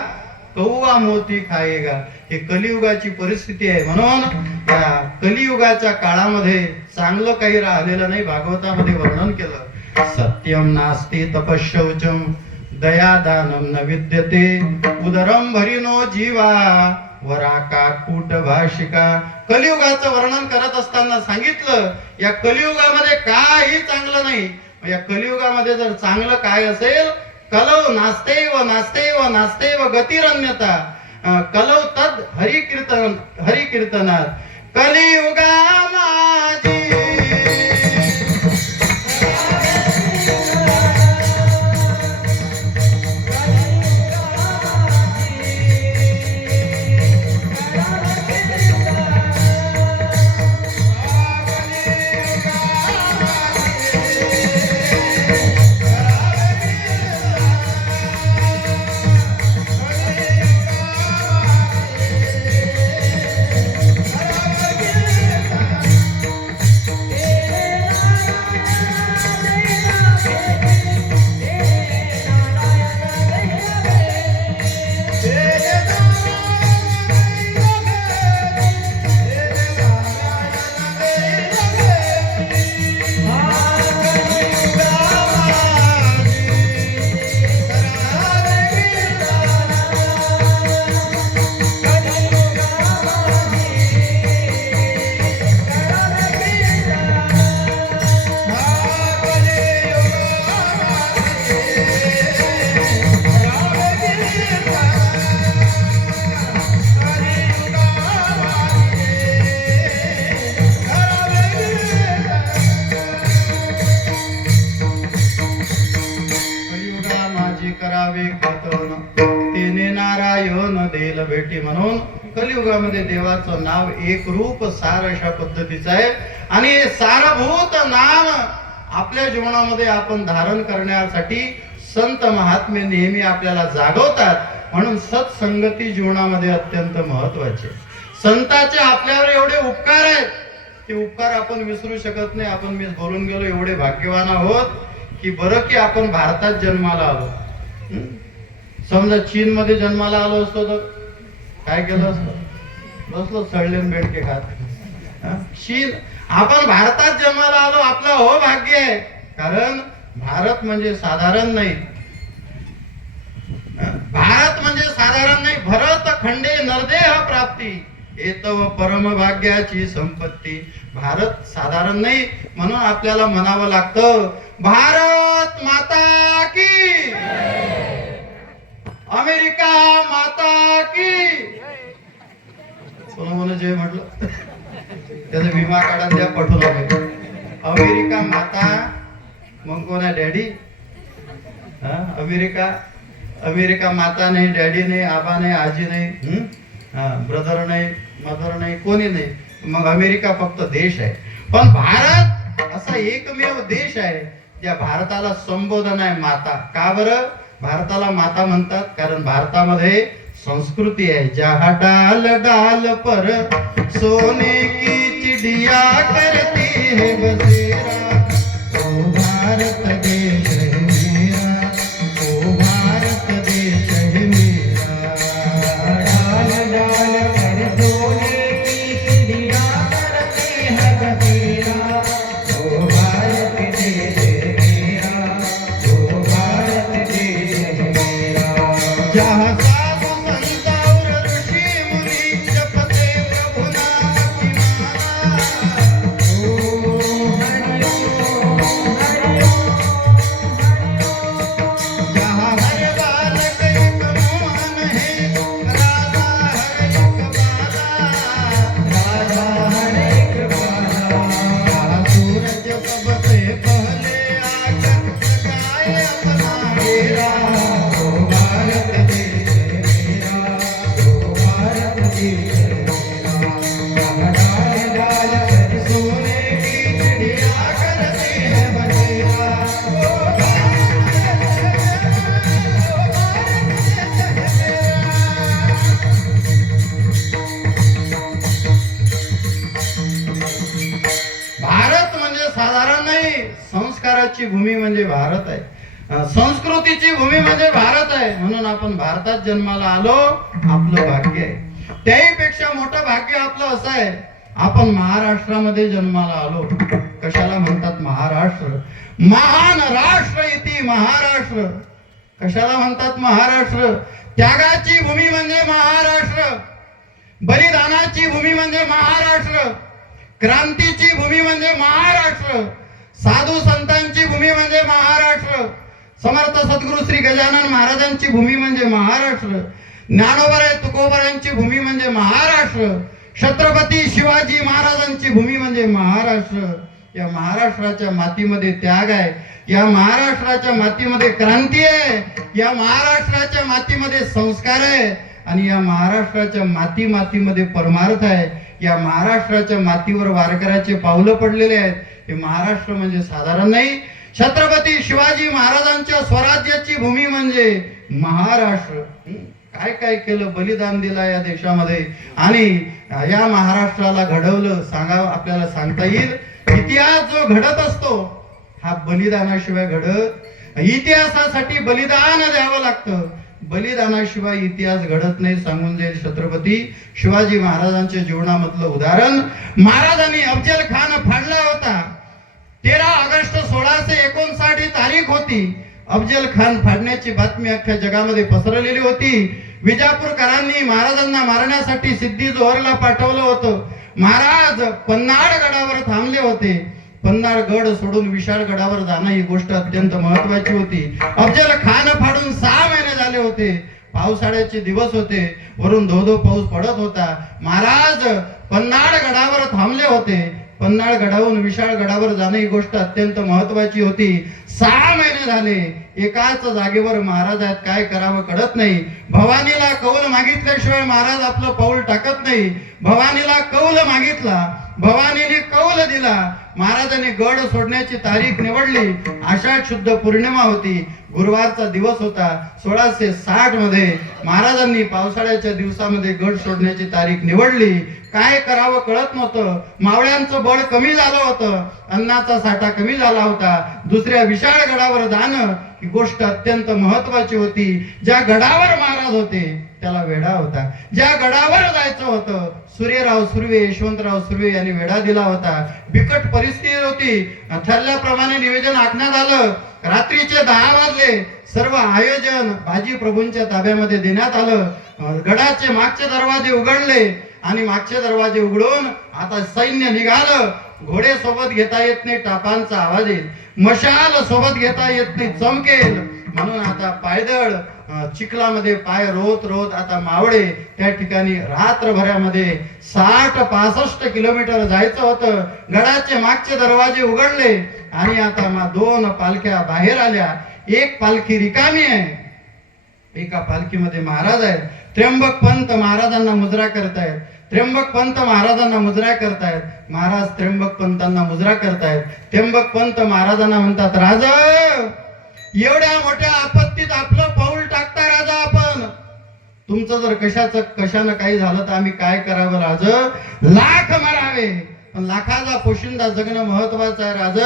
कौवा मोती खाएगा। हे कलियुगाची परिस्थिती आहे। म्हणून या कलियुगाच्या काळामध्ये चांगलं काही राहिलेलं नाही। भागवतामध्ये वर्णन केलं, सत्यम नास्ति तपशौचम दयादानम न विद्यते, उदरम भरिनो जीवा वराका कूट भाषिका। कलियुगाचं वर्णन करत असताना सांगितलं या कलियुगामध्ये काही चांगलं नाही। या कलियुगामध्ये जर चांगलं काय असेल, कलौ नास्तेव नास्तेव नास्तेव गतिरन्यता, कलौ तद हरि कीर्तनात कलियुगा माझी। करण्यासाठी म्हणून कलियुगामध्ये देवाचं नाव एक रूप सार अशा पद्धतीचं आहे आणि हे सारभूत नाम आपल्या जीवनामध्ये आपण धारण करण्यासाठी संत महात्मे नेहमी आपल्याला जागवतात म्हणून सत्संगती जीवनामध्ये अत्यंत महत्वाचे. संतांचे आपल्यावर एवढे उपकार आहेत ते उपकार आपण विसरू शकत नाही. आपण मी बोलून गेलो एवढे भाग्यवान आहोत की बरं की आपण भारतात जन्माला आलो. समजा चीन मध्ये जन्माला आलो असतो तर काय केलं असतं? बसलो सळलेन बेडके खात. चीन आपण भारतात जन्माला आलो आपलं हो भाग्य आहे. कारण भारत म्हणजे साधारण नाही. भारत म्हणजे साधारण नाही. भरत खंडे नरदेह प्राप्ती एतव परम भाग्याची संपत्ती. भारत साधारण नाही म्हणून आपल्याला म्हणावं लागतं भारत माता की, अमेरिका माता की. कोण जे म्हटलं त्याचा विमा काढा द्या पठवला. अमेरिका माता मग कोण आहे डॅडी? अमेरिका माता नाही, डॅडी नाही, आबा नाही, आजी नाही, ब्रदर नाही, मदर नाही, कोणी नाही. मग अमेरिका फक्त देश आहे. पण भारत असा एकमेव देश आहे ज्या भारताला संबोधन आहे माता. का बरं भारताला माता म्हणतात? कारण भारतामध्ये संस्कृती आहे. जहा डाल डाल पर सोने की चिड़िया करती है बसेरा, ओ भारत देश है मेरा, ओ भारत देश है मेरा. डाल डाल पर सोने की चिड़िया करती है बसेरा, ओ भारत देश है मेरा, ओ भारत देश है मेरा. जहाँ संस्काराची भूमी म्हणजे भारत आहे. संस्कृतीची भूमी म्हणजे भारत आहे. म्हणून आपण भारतात जन्माला आलो आपलं भाग्य आहे. त्याही पेक्षा मोठं भाग्य आपलं असं आहे आपण महाराष्ट्रामध्ये जन्माला आलो. कशाला म्हणतात महाराष्ट्र? महान राष्ट्र इति महाराष्ट्र. कशाला म्हणतात महाराष्ट्र? त्यागाची भूमी म्हणजे महाराष्ट्र, बलिदानाची भूमी म्हणजे महाराष्ट्र, क्रांतीची भूमी म्हणजे महाराष्ट्र, साधू संतांची भूमी म्हणजे महाराष्ट्र, समर्थ सद्गुरु श्री गजानन महाराजांची भूमी म्हणजे महाराष्ट्र, ज्ञानोबा तुकोबारांची भूमी म्हणजे महाराष्ट्र, छत्रपती शिवाजी महाराजांची भूमी म्हणजे महाराष्ट्र. या महाराष्ट्राच्या मातीमध्ये त्याग आहे, या महाराष्ट्राच्या मातीमध्ये क्रांती आहे, या महाराष्ट्राच्या मातीमध्ये संस्कार आहे आणि या महाराष्ट्राच्या मातीमध्ये परमार्थ आहे. या महाराष्ट्राच्या मातीवर वारकऱ्याचे पावलं पडलेले आहेत. हे महाराष्ट्र म्हणजे साधारण नाही. छत्रपती शिवाजी महाराजांच्या स्वराज्याची भूमी म्हणजे महाराष्ट्र. काय काय केलं, बलिदान दिला या देशामध्ये आणि या महाराष्ट्राला घडवलं. आपल्याला सांगता येईल इतिहास जो घडत असतो हा बलिदानाशिवाय घडत. इतिहासासाठी बलिदान द्यावं लागतं, बलिदानाशिवाय इतिहास घडत नाही. सांगून जाईल छत्रपती शिवाजी महाराजांच्या जीवनामधलं उदाहरण. महाराजांनी अफजल खान फाडला होता. 13 ऑगस्ट 1659 ही तारीख होती. अफजल खान फाडण्याची बातमी अख्ख्या जगामध्ये पसरलेली होती. विजापूरकरांनी महाराजांना मारण्यासाठी सिद्धी जोहरला पाठवलं होतं. महाराज पन्हाळ गडावर थांबले होते. पन्हाळ गड सोडून विशाळ गडावर जाणं ही गोष्ट अत्यंत महत्वाची होती. अफजल खान फाडून 6 महिने झाले होते. पावसाळ्याचे दिवस होते, वरून धो धो पाऊस पडत होता. महाराज पन्हाळ गडावर थांबले होते. पन्हाळ गडावरून विशाळ गडावर जाणे ही गोष्ट अत्यंत महत्वाची होती. 6 महिने झाले एकाच जागेवर महाराज आहेत, काय करावं कळत नाही. भवानीला कौल मागितल्याशिवाय महाराज आपलं पाऊल टाकत नाही. भवानीला कौल मागितला, भवानीने कौल दिला. महाराजांनी गड सोडण्याची तारीख निवडली. आषाढ शुद्ध पौर्णिमा होती, गुरुवारचा दिवस होता. 1660 मध्ये महाराजांनी पावसाळ्याच्या दिवसामध्ये गड सोडण्याची तारीख निवडली. काय करावं कळत नव्हतं. मावळ्यांचं बळ कमी झालं होतं, अन्नाचा साठा कमी झाला होता. दुसऱ्या विशाळ गडावर जाणं ही गोष्ट अत्यंत महत्वाची होती. ज्या गडावर महाराज होते त्याला वेढा होता. ज्या गडावर जायचं होतं सूर्यराव सुर्वे, यशवंतराव सुर्वे यांनी वेढा दिला होता. बिकट परिस्थिती होती. ठरल्याप्रमाणे निवेदन आखण्यात आलं. रात्रीचे 10 वाजले. सर्व आयोजन बाजी प्रभूंच्या ताब्यामध्ये देण्यात आलं. गडाचे मागचे दरवाजे उघडले आणि मागचे दरवाजे उघडून आता सैन्य निघालं. घोडे सोबत घेता येत नाही, टापांचा आवाज येईल. मशाल सोबत घेता येत नाही, चमकेल. म्हणून आता पायदळ चिखलामध्ये पाय रोत रोत आता मावळे त्या ठिकाणी रात्रभरामध्ये 60-65 किलोमीटर जायचं होतं. गडाचे मागचे दरवाजे उघडले आणि आता 2 पालख्या बाहेर आल्या. एक पालखी रिकामी आहे, एका पालखीमध्ये महाराज आहेत. त्र्यंबक पंत महाराजांना मुजरा करतायत. त्र्यंबक पंत महाराजांना मुजरा करतायत. महाराज त्र्यंबक पंतांना मुजरा करतायत. त्र्यंबक पंत महाराजांना म्हणतात, राजा एवढ्या मोठ्या आपत्तीत आपलं पाऊल टाकता राजा आपण. तुमचं जर कशानं काही झालं तर आम्ही काय करावं राज? लाख मारावे, पण लाखाचा पोशिंदा जगणं महत्वाचं आहे राज.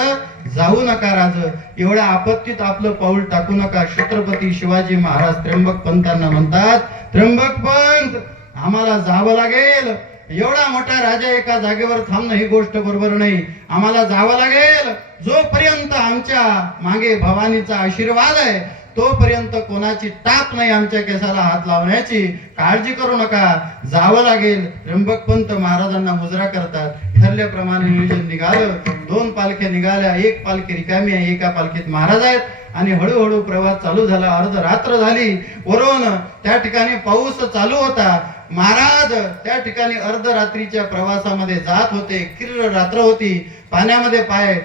जाऊ नका राज, एवढ्या आपत्तीत आपलं पाऊल टाकू नका. छत्रपती शिवाजी महाराज त्र्यंबक पंतांना म्हणतात, त्र्यंबक पंत आम्हाला जावं लागेल. एवढा मोठा राजा एका जागेवर थांबणं ही गोष्ट बरोबर नाही. आम्हाला जावं लागेल. जोपर्यंत आमच्या मागे भवानीचा आशीर्वाद आहे तोपर्यंत कोणाची टाप नाही आमच्या केसाला हात लावण्याची. काळजी करू नका, जावं लागेल. त्र्यंबक पंत महाराजांना मुजरा करतात. ठरल्याप्रमाणे नियोजन निघालं. 2 पालख्या निघाल्या. एक पालखी रिकामी आहे, एका पालखीत महाराज आहेत. आणि हळूहळू प्रवास चालू झाला. अर्ध रात्र झाली. वरून त्या ठिकाणी पाऊस चालू होता. महाराज त्या ठिकाणी अर्धरात्रीच्या प्रवासामध्ये जात होते. किर्र रात्र होती. पाण्यामध्ये पाय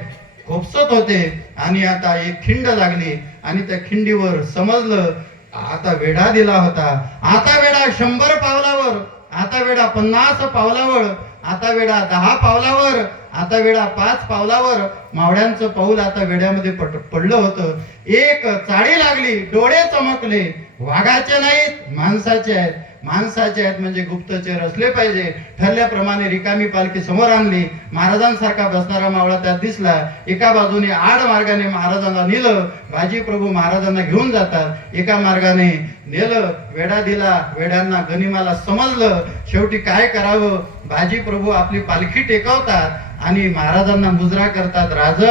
खोपसत होते आणि आता एक खिंड लागली आणि त्या खिंडीवर समजलं आता वेढा दिला होता. आता वेढा 100 पावलावर, आता वेढा 50 पावलावर, आता वेढा 10 पावलावर, आता वेढा 5 पावलावर. मावळ्यांचं पाऊल आता वेड्यामध्ये पडलं होतं. एक चाळी लागली, डोळे चमकले. वाघाचे नाहीत, माणसाचे आहेत. माणसाचे आहेत म्हणजे गुप्तचर असले पाहिजे. ठरल्याप्रमाणे रिकामी पालखी समोर आणली. महाराजांसारखा बसणारा मावळा त्यात दिसला. एका बाजूने आड मार्गाने महाराजांना नेलं. बाजी प्रभू महाराजांना घेऊन जातात. एका मार्गाने नेलं, वेढा दिला. वेड्यांना गनिमाला समजलं. शेवटी काय करावं, बाजी प्रभू आपली पालखी टेकवतात आणि महाराजांना मुजरा करतात. राज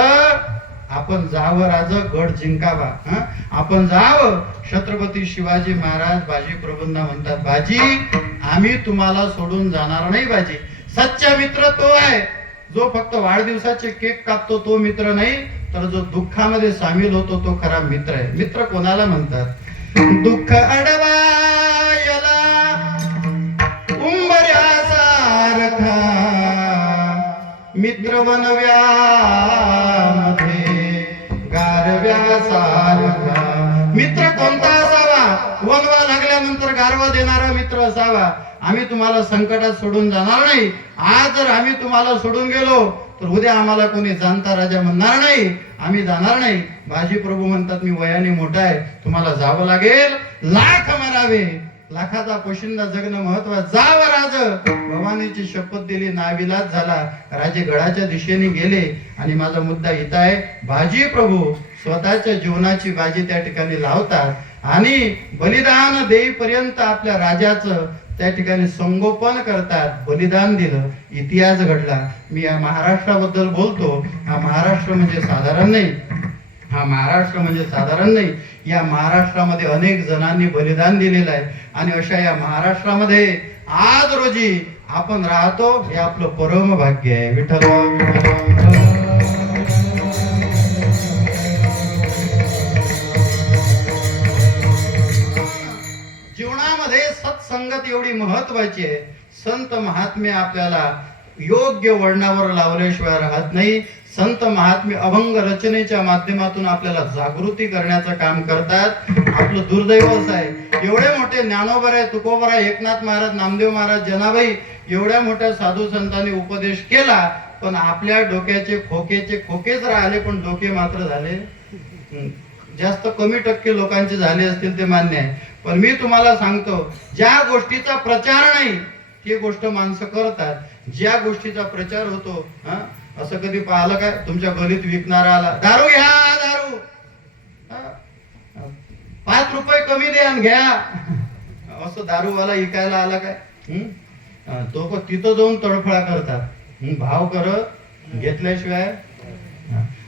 आपण जावं, राज गड जिंकावा. आपण जावं. छत्रपती शिवाजी महाराज बाजी प्रभूंना म्हणतात, बाजी आम्ही तुम्हाला सोडून जाणार नाही. बाजी सच्चा मित्र तो आहे जो फक्त वाढदिवसाचे केक कापतो, तो मित्र नाही, तर जो दुःखामध्ये सामील होतो तो खरा मित्र आहे. मित्र कोणाला म्हणतात? दुःख अडवायला उंबऱ्यासारखा मित्र बनव्यामध्ये गारव्यासारखा. मित्र कोणता असावा? वनवा लागल्यानंतर गारवा देणारा मित्र असावा. आम्ही तुम्हाला संकटात सोडून जाणार नाही. आज जर आम्ही तुम्हाला सोडून गेलो तर उद्या आम्हाला कोणी जाणता राजा म्हणणार नाही, आम्ही जाणार नाही. बाजी प्रभू म्हणतात, मी वयाने मोठा आहे, तुम्हाला जावं लागेल. लाख मारावे, लाखाचा पोशिंदा जगणं महत्वाचं. जावं राज. भवानीची शपथ दिली, नाविलाज झाला. राजे गडाच्या दिशेने गेले. आणि माझा मुद्दा इथं आहे, बाजी प्रभू स्वतःच्या जीवनाची बाजी त्या ठिकाणी लावतात आणि बलिदान देईपर्यंत आपल्या राजाचं त्या ठिकाणी संगोपन करतात. बलिदान दिलं, इतिहास घडला. मी या महाराष्ट्राबद्दल बोलतो. हा महाराष्ट्र म्हणजे साधारण नाही. हा महाराष्ट्र म्हणजे साधारण नाही. या महाराष्ट्रामध्ये अनेक जणांनी बलिदान दिलेलं आहे आणि अशा या महाराष्ट्रामध्ये आज रोजी आपण राहतो हे आपलं परम भाग्य आहे. विठ्ठल जीवनामध्ये सत्संगत एवढी महत्वाची आहे. संत महात्मे आपल्याला योग्य वळणावर लावल्याशिवाय राहत नाही. संत महात्मे अभंग रचनेच्या माध्यमातून आपल्याला जागृती करण्याचं काम करतात. आपलं दुर्दैवच आहे, एवढे मोठे ज्ञानोबर आहे, तुकोबर आहे, एकनाथ महाराज, नामदेव महाराज, जनाबाई, एवढ्या मोठ्या साधू संतांनी उपदेश केला, पण आपल्या डोक्याचे खोकेच राहिले, पण डोके मात्र झाले जास्त कमी टक्के लोकांचे झाले असतील ते मान्य आहे. पण मी तुम्हाला सांगतो, ज्या गोष्टीचा प्रचार नाही ती गोष्ट माणसं करतात. ज्या गोष्टीचा प्रचार होतो, असं कधी पाहिलं काय तुमच्या गलीत विकणारा आला, दारू घ्या, दारू 5 रुपये कमी द्या आणि घ्या, असं दारूवाला विकायला आला काय? तो तिथं जाऊन तडफडा करतात, भाव करत घेतल्याशिवाय.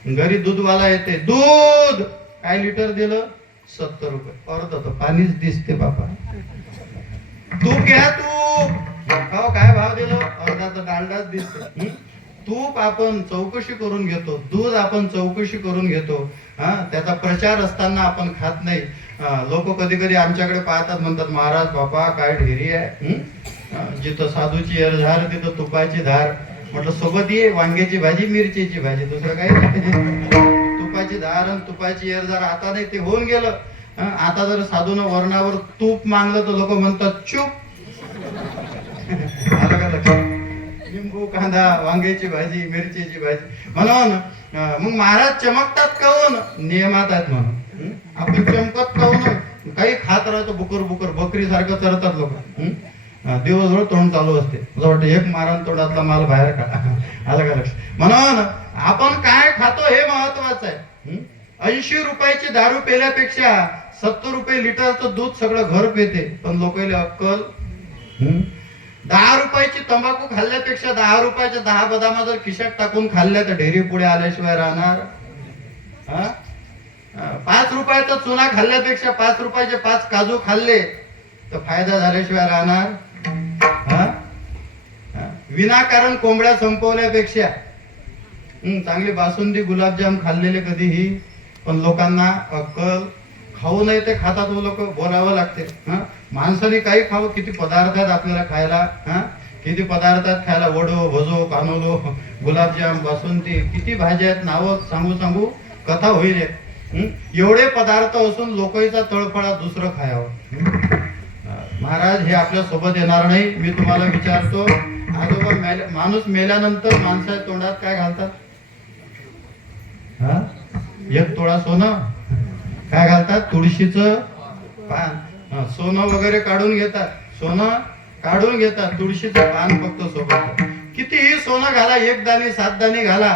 घरी दूधवाला येते, दूध काय लिटर दिलं? 70 रुपये. अर्ध तर पाणीच दिसते बापा. तूप घ्या, तूप काय भाव दिलं? अर्धा तर डालडाच दिसते. तूप आपण चौकशी करून घेतो, दूध आपण चौकशी करून घेतो, त्याचा प्रचार असताना आपण खात नाही. लोक कधी कधी आमच्याकडे पाहतात, म्हणतात महाराज बापा काय ढेरी आहे, जिथं साधूची एरझार तिथं तुपाची धार. म्हटलं सोबत ये वांग्याची भाजी, मिरचीची भाजी, दुसरं काही तुपाची धार आणि तुपाची एरझार. आता नाही, ते होऊन गेलं. आता जर साधूनं वरणावर तूप मागलं तर लोक म्हणतात चूप. आलं का लक्षात? लिंबू, कांदा, वांग्याची भाजी, मिरचीची भाजी म्हणून मग महाराज चमकतात काऊन? नियमात आहेत म्हणून. आपण चमकत काऊन? काही खात राहतो बुकर बुकर, बकरी सारखं चरतात लोक. दिवसभर तोंड चालू असते, असं वाटतं एक मारण तोंडातला माल बाहेर काढा. आलं का लक्ष? म्हणून आपण काय खातो हे महत्वाचं आहे. 80 रुपयाची दारू पेल्यापेक्षा 70 रुपये लिटरचं दूध सगळं घर पेते. पण लोकांना अक्कल. 10 रुपयाची तंबाखू खाल्ल्यापेक्षा 10 रुपयाच्या 10 बदामा जर खिशात टाकून खाल्ल्या तर ढेरी पुढे आल्याशिवाय राहणार. 5 रुपयाचा चुना खाल्ल्यापेक्षा 5 रुपयाचे 5 काजू खाल्ले तर फायदा झाल्याशिवाय राहणार. विनाकारण कोंबड्या संपवल्यापेक्षा चांगली बासुंदी, गुलाबजाम खाल्लेले कधीही. पण लोकांना अक्कल. खाऊ नये ते खातात लोक, बोलावं लागते. माणसाने काही खावं. किती पदार्थ आहेत आपल्याला खायला, किती पदार्थ आहेत खायला. वडो, भजो, कानोलो, गुलाबजाम, बासुंदी, किती भाज्या आहेत, नावं सांगू सांगू कथा होईल. एवढे पदार्थ असून लोकांचा तळफळा दुसरं खायावं. महाराज हे आपल्या सोबत येणार नाही. मी तुम्हाला विचारतो, आजोबा माणूस मेल्यानंतर माणसाच्या तोंडात काय घालतात? 1 तोळा सोनं. काय घालतात? तुळशीचं पान. सोनं वगैरे काढून घेतात, सोनं काढून घेतात, तुळशीचं पान फक्त सोबत. कितीही सोनं घाला, 1 दाणी 7 दाणी घाला,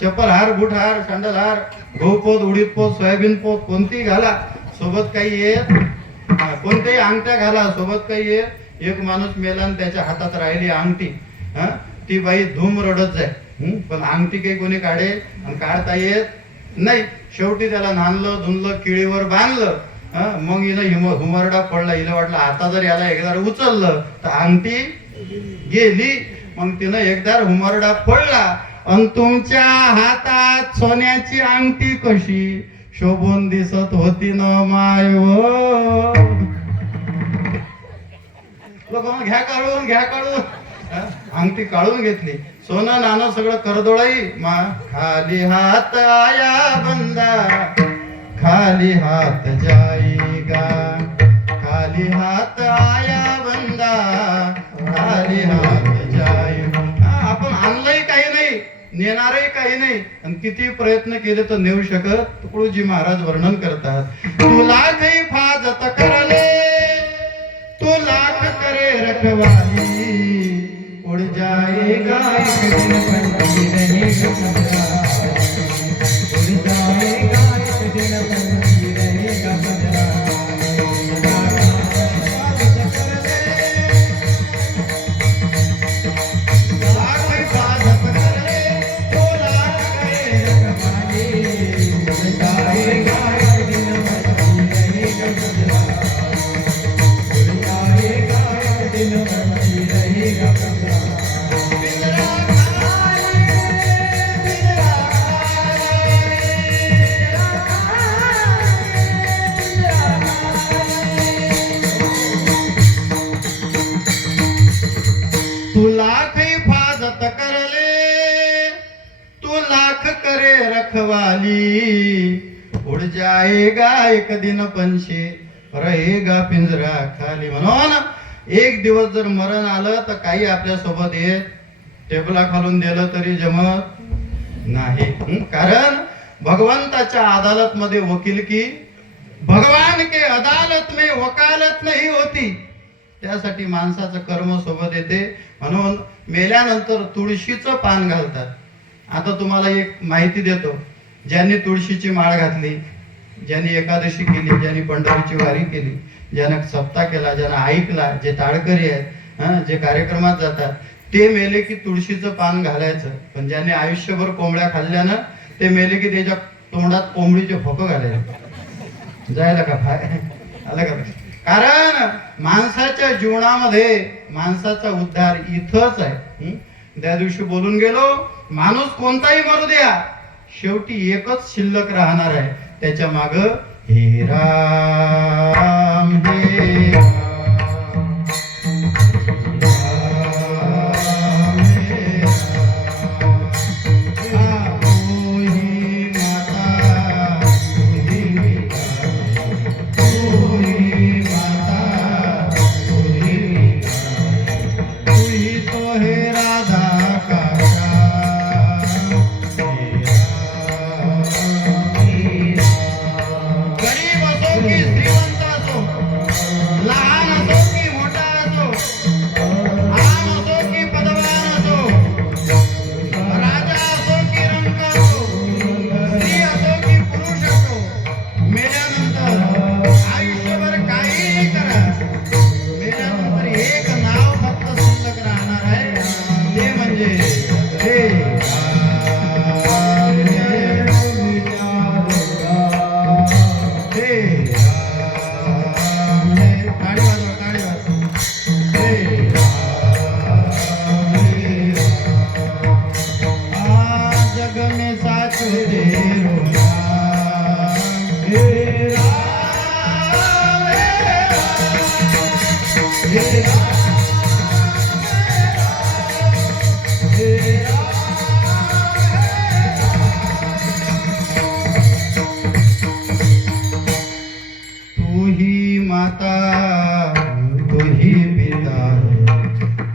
चप्पल हार, बूट हार, सँडल हार, गहू पोत, उडीद पोत, सोयाबीन पोत, कोणतीही घाला, सोबत काही येत. कोणत्याही अंगठ्या घाला, सोबत काही येत. एक माणूस मेला आणि त्याच्या हातात राहिली अंगठी, ती बाई धूम रडत जाय, पण अंगठी काही कोणी काढे आणि काढता येत नाही. शेवटी त्याला नांदलं, धुनलं, किळीवर बांधलं. मग हिनं हुमरडा पडला. हिला वाटलं आता जर याला एकदा उचललं तर अंगठी गेली. मग तिनं एकदा हुमरडा फोडला आणि तुमच्या हातात सोन्याची अंगठी कशी शोभून दिसत होती न माय. लोक घ्या काढून, घ्या काढून. अंगठी काढून घेतली, सोनं नाणं सगळं करदोळाई. खाली हात आया बंदा, खाली हात जाईगा, खाली हात आया बंदा, खाली हात जाई. आपण आणलंही काही नाही, नेणारही काही नाही, आणि किती प्रयत्न केले तर नेऊ शकत. तुकडोजी महाराज वर्णन करतात, तुला काही फाजत करले, तू लाख करे रखवाली, उड़ जाएगा एक दिन पंछी रहेगा पंजरा, उड़ जाएगा एक दिन पंछी रहेगा पंजरा. रहेगा तू लाख करे रखवाली, उड़ जाएगा एक दिन पंछी रहेगा पिंजरा खाली. म्हणून एक दिवस जर मरण आलं तर काही आपल्या सोबत येत टेबला खालून दिलं तरी जमत नाही. कारण भगवंताच्या अदालत मध्ये वकीलकी, भगवान के अदालत में वकालत नाही होती. त्यासाठी माणसाचं कर्म सोबत येते. म्हणून मेल्यानंतर तुळशीचं पान घालतात. आता तुम्हाला एक माहिती देतो. ज्यांनी तुळशीची माळ घातली, ज्यांनी एकादशी केली, ज्यांनी पंढरीची वारी केली, ज्यानं सप्ताह केला, ज्यानं ऐकला, जे ताळकरी आहेत, जे कार्यक्रमात जातात, ते मेले की तुळशीचं पान घालायचं. पण ज्याने आयुष्यभर कोंबड्या खाल्ल्यानं ते मेले की त्याच्या तोंडात कोंबडीचे भोकं घालायचे. जायला का फाय आलं का? कारण माणसाच्या जीवनामध्ये माणसाचा उद्धार इथंच आहे. त्या दिवशी बोलून गेलो, माणूस कोणताही मरू द्या, शेवटी एकच शिल्लक राहणार आहे. त्याच्या माग हे राम हे राम.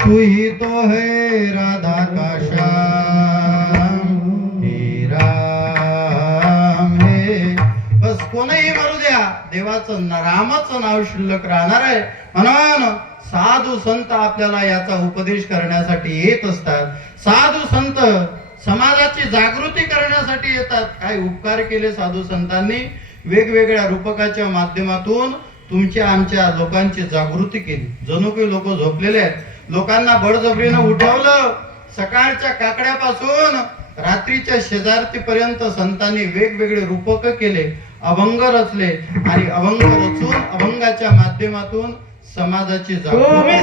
तू ही तो है राधा का श्याम, हे राम हे. बस कोणीही मरू द्या, देवाचं रामाचं नाव शिल्लक राहणार आहे. म्हणून साधू संत आपल्याला याचा उपदेश करण्यासाठी येत असतात. साधू संत समाजाची जागृती करण्यासाठी येतात. काय उपकार केले साधू संतांनी, वेगवेगळ्या रूपकाच्या माध्यमातून तुमच्या आमच्या लोकांची जागृती केली. जणू काही लोक झोपलेले आहेत. लोकांना बळजबरीनं उठवलं. सकाळच्या काकड्यापासून रात्रीच्या शेजारतीपर्यंत संतांनी वेगवेगळे रूपक केले, अभंग रचले आणि अभंग रचून अभंगाच्या माध्यमातून समाजाची जागृती.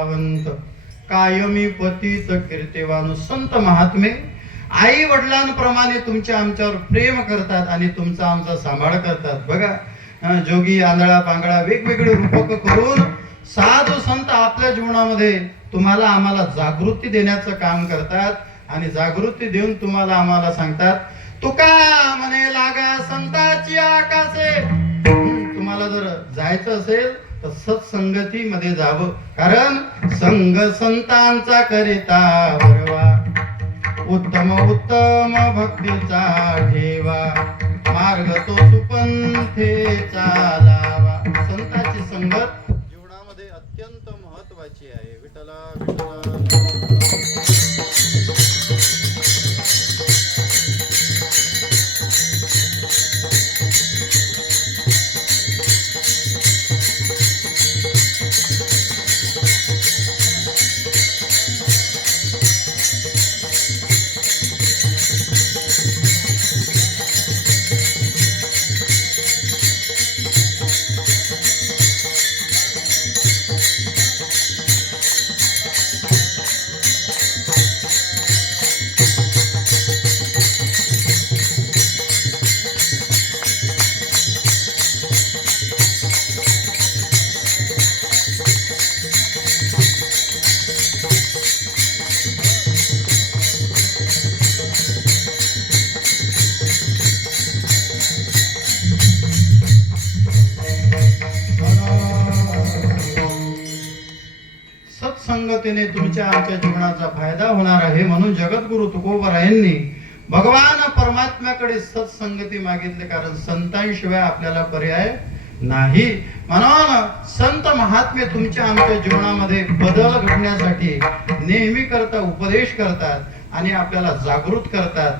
कलावंत कायमी पतित कीर्तिवान संत महात्मे आई वडिलांप्रमाणे तुमच्या आमच्यावर प्रेम करतात आणि तुमचा आमचा सांभाळ करतात. बघा जोगी आंधळा पांगळा वेगवेगळे रूपक करून साधू संत आपल्या जीवनामध्ये तुम्हाला आम्हाला जागृती देण्याचं काम करतात आणि जागृती देऊन तुम्हाला आम्हाला सांगतात तुका म्हणे लागा संताची आकाशे. तुम्हाला जर जायचं असेल तर सत्संगतीमध्ये जावं, कारण संग संतांचा करिता बरवा उत्तम उत्तम भक्तीचा ठेवा मार्ग तो सुपंथेचा लावा. संतांची संगत जीवनामध्ये अत्यंत महत्वाची आहे. विठ्ठला विठ्ठला. सत्संगतीने तुमच्या आमच्या जीवनाचा फायदा होणार आहे. म्हणून जगद्गुरु तुकोबरायांनी भगवान परमात्म्याकडे सत्संगती मागितली, कारण संतांशिवाय आपल्याला पर्याय नाही. म्हणून संत महात्मे तुमच्या आमच्या जीवनामध्ये बदल घडण्यासाठी नेहमी करता उपदेश करतात आणि आपल्याला जागृत करतात.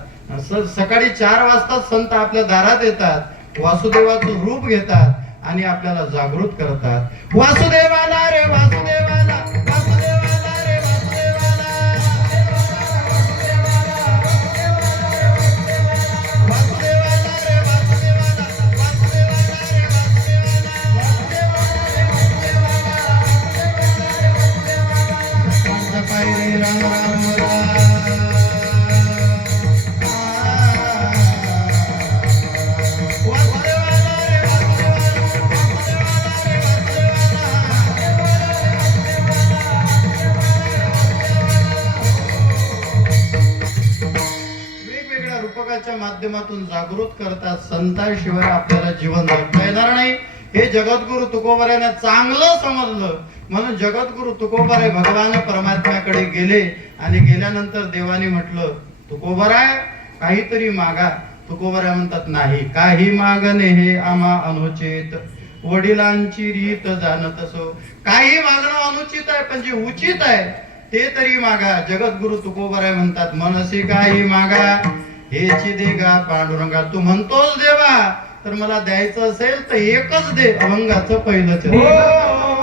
सकाळी 4 वाजता संत आपल्या दारात येतात, वासुदेवाचं रूप घेतात आणि आपल्याला जागृत करतात. वासुदेवाला रे वासुदेवाला, वासुदेवाला रे वासुदेवाला, वासुदेवाला रे वासुदेवाला, वासुदेवाला रे वासुदेवाला, सकाळी रे राम राम माध्यमातून जागृत करतात. संतांशिवाय आपल्याला जीवन जगता येणार नाही हे जगद्गुरु तुकोबारायांना चांगलं समजलं. म्हणून जगद्गुरु तुकोबाराय भगवान परमात्म्याकडे गेले आणि गेल्यानंतर देवाने म्हटलं तुकोबाराय काहीतरी मागा. तुकोबाराय म्हणतात नाही, काही मागणे हे आम्हा अनुचित, वडिलांची रीत जाणत असो. काही मागणं अनुचित आहे पण जे उचित आहे ते तरी मागा. जगद्गुरु तुकोबाराय म्हणतात मनसी काही मागा हेची दे गा पांडुरंगा. तू म्हणतोस देवा तर मला द्यायचं असेल तर एकच दे, अभंगाचं पहिलं चरण.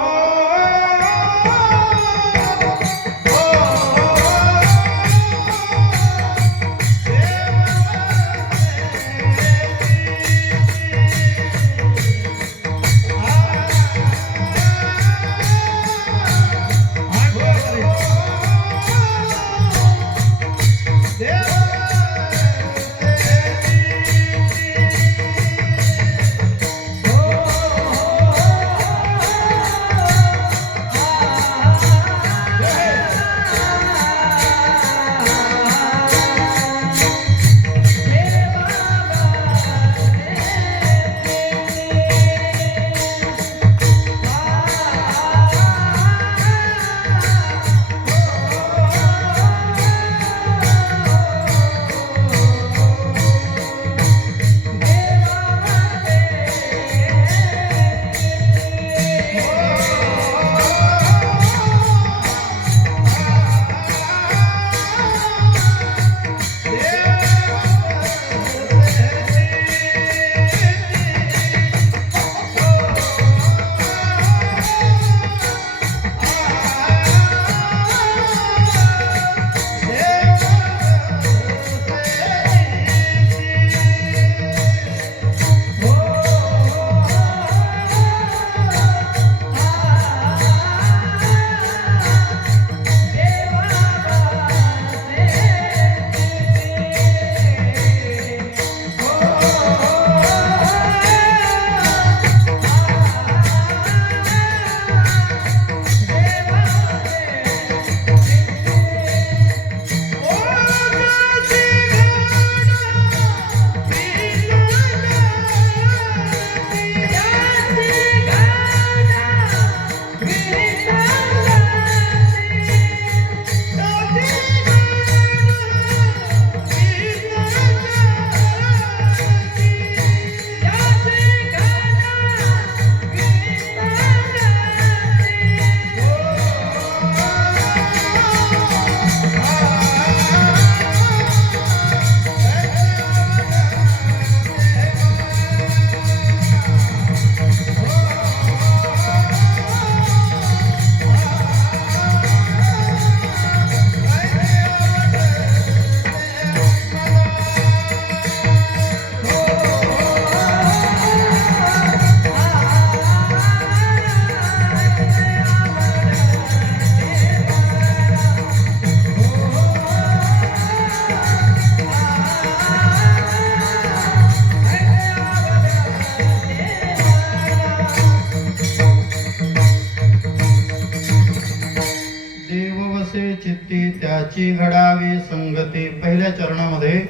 वसे चित्ती त्याची घडावी संगती. पहिल्या चरणामध्ये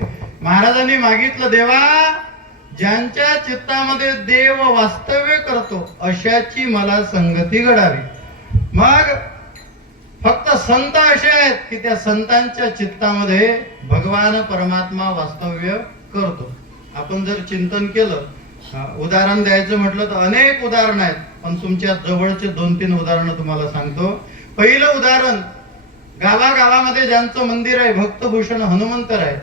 महाराजांनी मागितलं, देवा ज्यांच्या चित्तामध्ये देव वास्तव्य करतो अशाची मला संगती घडावी. मग फक्त संत असे आहेत की त्या संतांच्या चित्तामध्ये भगवान परमात्मा वास्तव्य करतो. आपण जर चिंतन केलं, उदाहरण द्यायचं म्हटलं तर अनेक उदाहरण आहेत, पण तुमच्या जवळचे 2-3 उदाहरणं तुम्हाला सांगतो. पहिलं उदाहरण, गावागावामध्ये ज्यांचं मंदिर आहे, भक्तभूषण हनुमंतराय.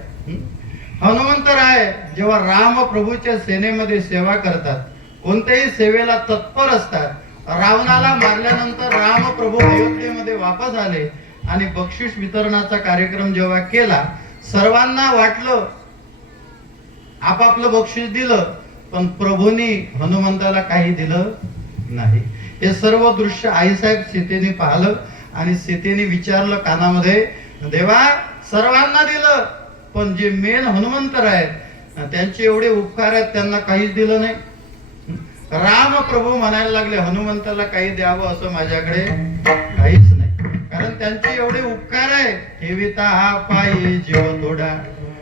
हनुमंतराय जेव्हा राम प्रभूच्या सेनेमध्ये सेवा करतात, कोणत्याही सेवेला तत्पर असतात. रावणाला मारल्यानंतर राम प्रभू अयोध्येमध्ये वापस आले आणि बक्षीस वितरणाचा कार्यक्रम जेव्हा केला, सर्वांना वाटलं आपापलं बक्षीस दिलं, पण प्रभूंनी हनुमंताला काही दिलं नाही. हे सर्व दृश्य आईसाहेब सीतेने पाहिलं आणि सीतेने विचारलं कानामध्ये, देवा सर्वांना दिलं पण जे मेन हनुमंतर आहेत त्यांचे एवढे उपकार आहेत त्यांना काहीच दिलं नाही. राम प्रभू म्हणायला लागले, हनुमंताला काही द्यावं असं माझ्याकडे काहीच नाही, कारण त्यांचे एवढे उपकार आहे. ठेविता हा पायी जीव थोडा.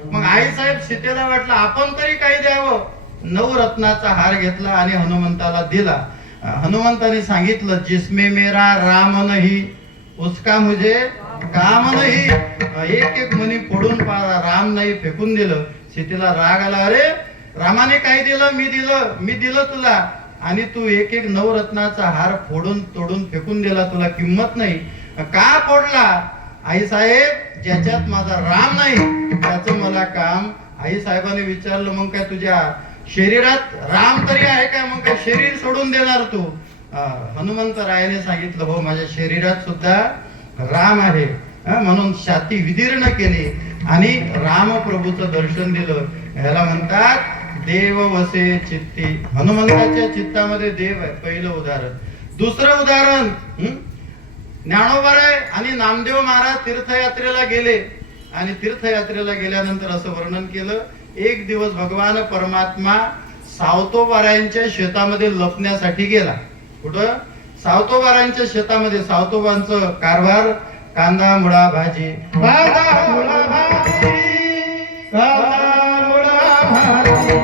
मग आईसाहेब सीतेला वाटलं आपण तरी काही द्यावं. 9 रत्नाचा हार घेतला आणि हनुमंताला दिला. हनुमंताने सांगितलं, जिसमें मेरा राम नहीं उसका मुझे काम नाही. एक एक मणी फोडून राम नाही फेकून दिलं. सीतेला राग आला, अरे रामाने काय दिलं, मी दिलं तुला, आणि तू एक एक 9 रत्नाचा हार फोडून तोडून फेकून दिला, तुला किंमत नाही का फोडला? आई साहेब, ज्याच्यात माझा राम नाही त्याचं मला काम. आई साहेबांनी विचारलं, मग काय तुझ्या शरीरात राम तरी आहे का? मग काय शरीर सोडून देणार तू? हनुमंतरायाने सांगितलं, हो माझ्या शरीरात सुद्धा राम आहे. म्हणून छाती विदीर्ण केली आणि राम प्रभूचं दर्शन दिलं. ह्याला म्हणतात देव वसे चित्ती. हनुमंताच्या चित्तामध्ये देव आहे. पहिलं उदाहरण. दुसरं उदाहरण, ज्ञानोबाराय आणि नामदेव महाराज तीर्थयात्रेला गेले आणि तीर्थयात्रेला गेल्यानंतर असं वर्णन केलं, एक दिवस भगवान परमात्मा सावतोबारायांच्या शेतामध्ये लपण्यासाठी गेला. कुठं? सावतोबारायांच्या शेतामध्ये. सावतोबांचं कारभार कांदा मुळा भाजी, कांदा मुळा भाजी, कांदा मुळा भाजी.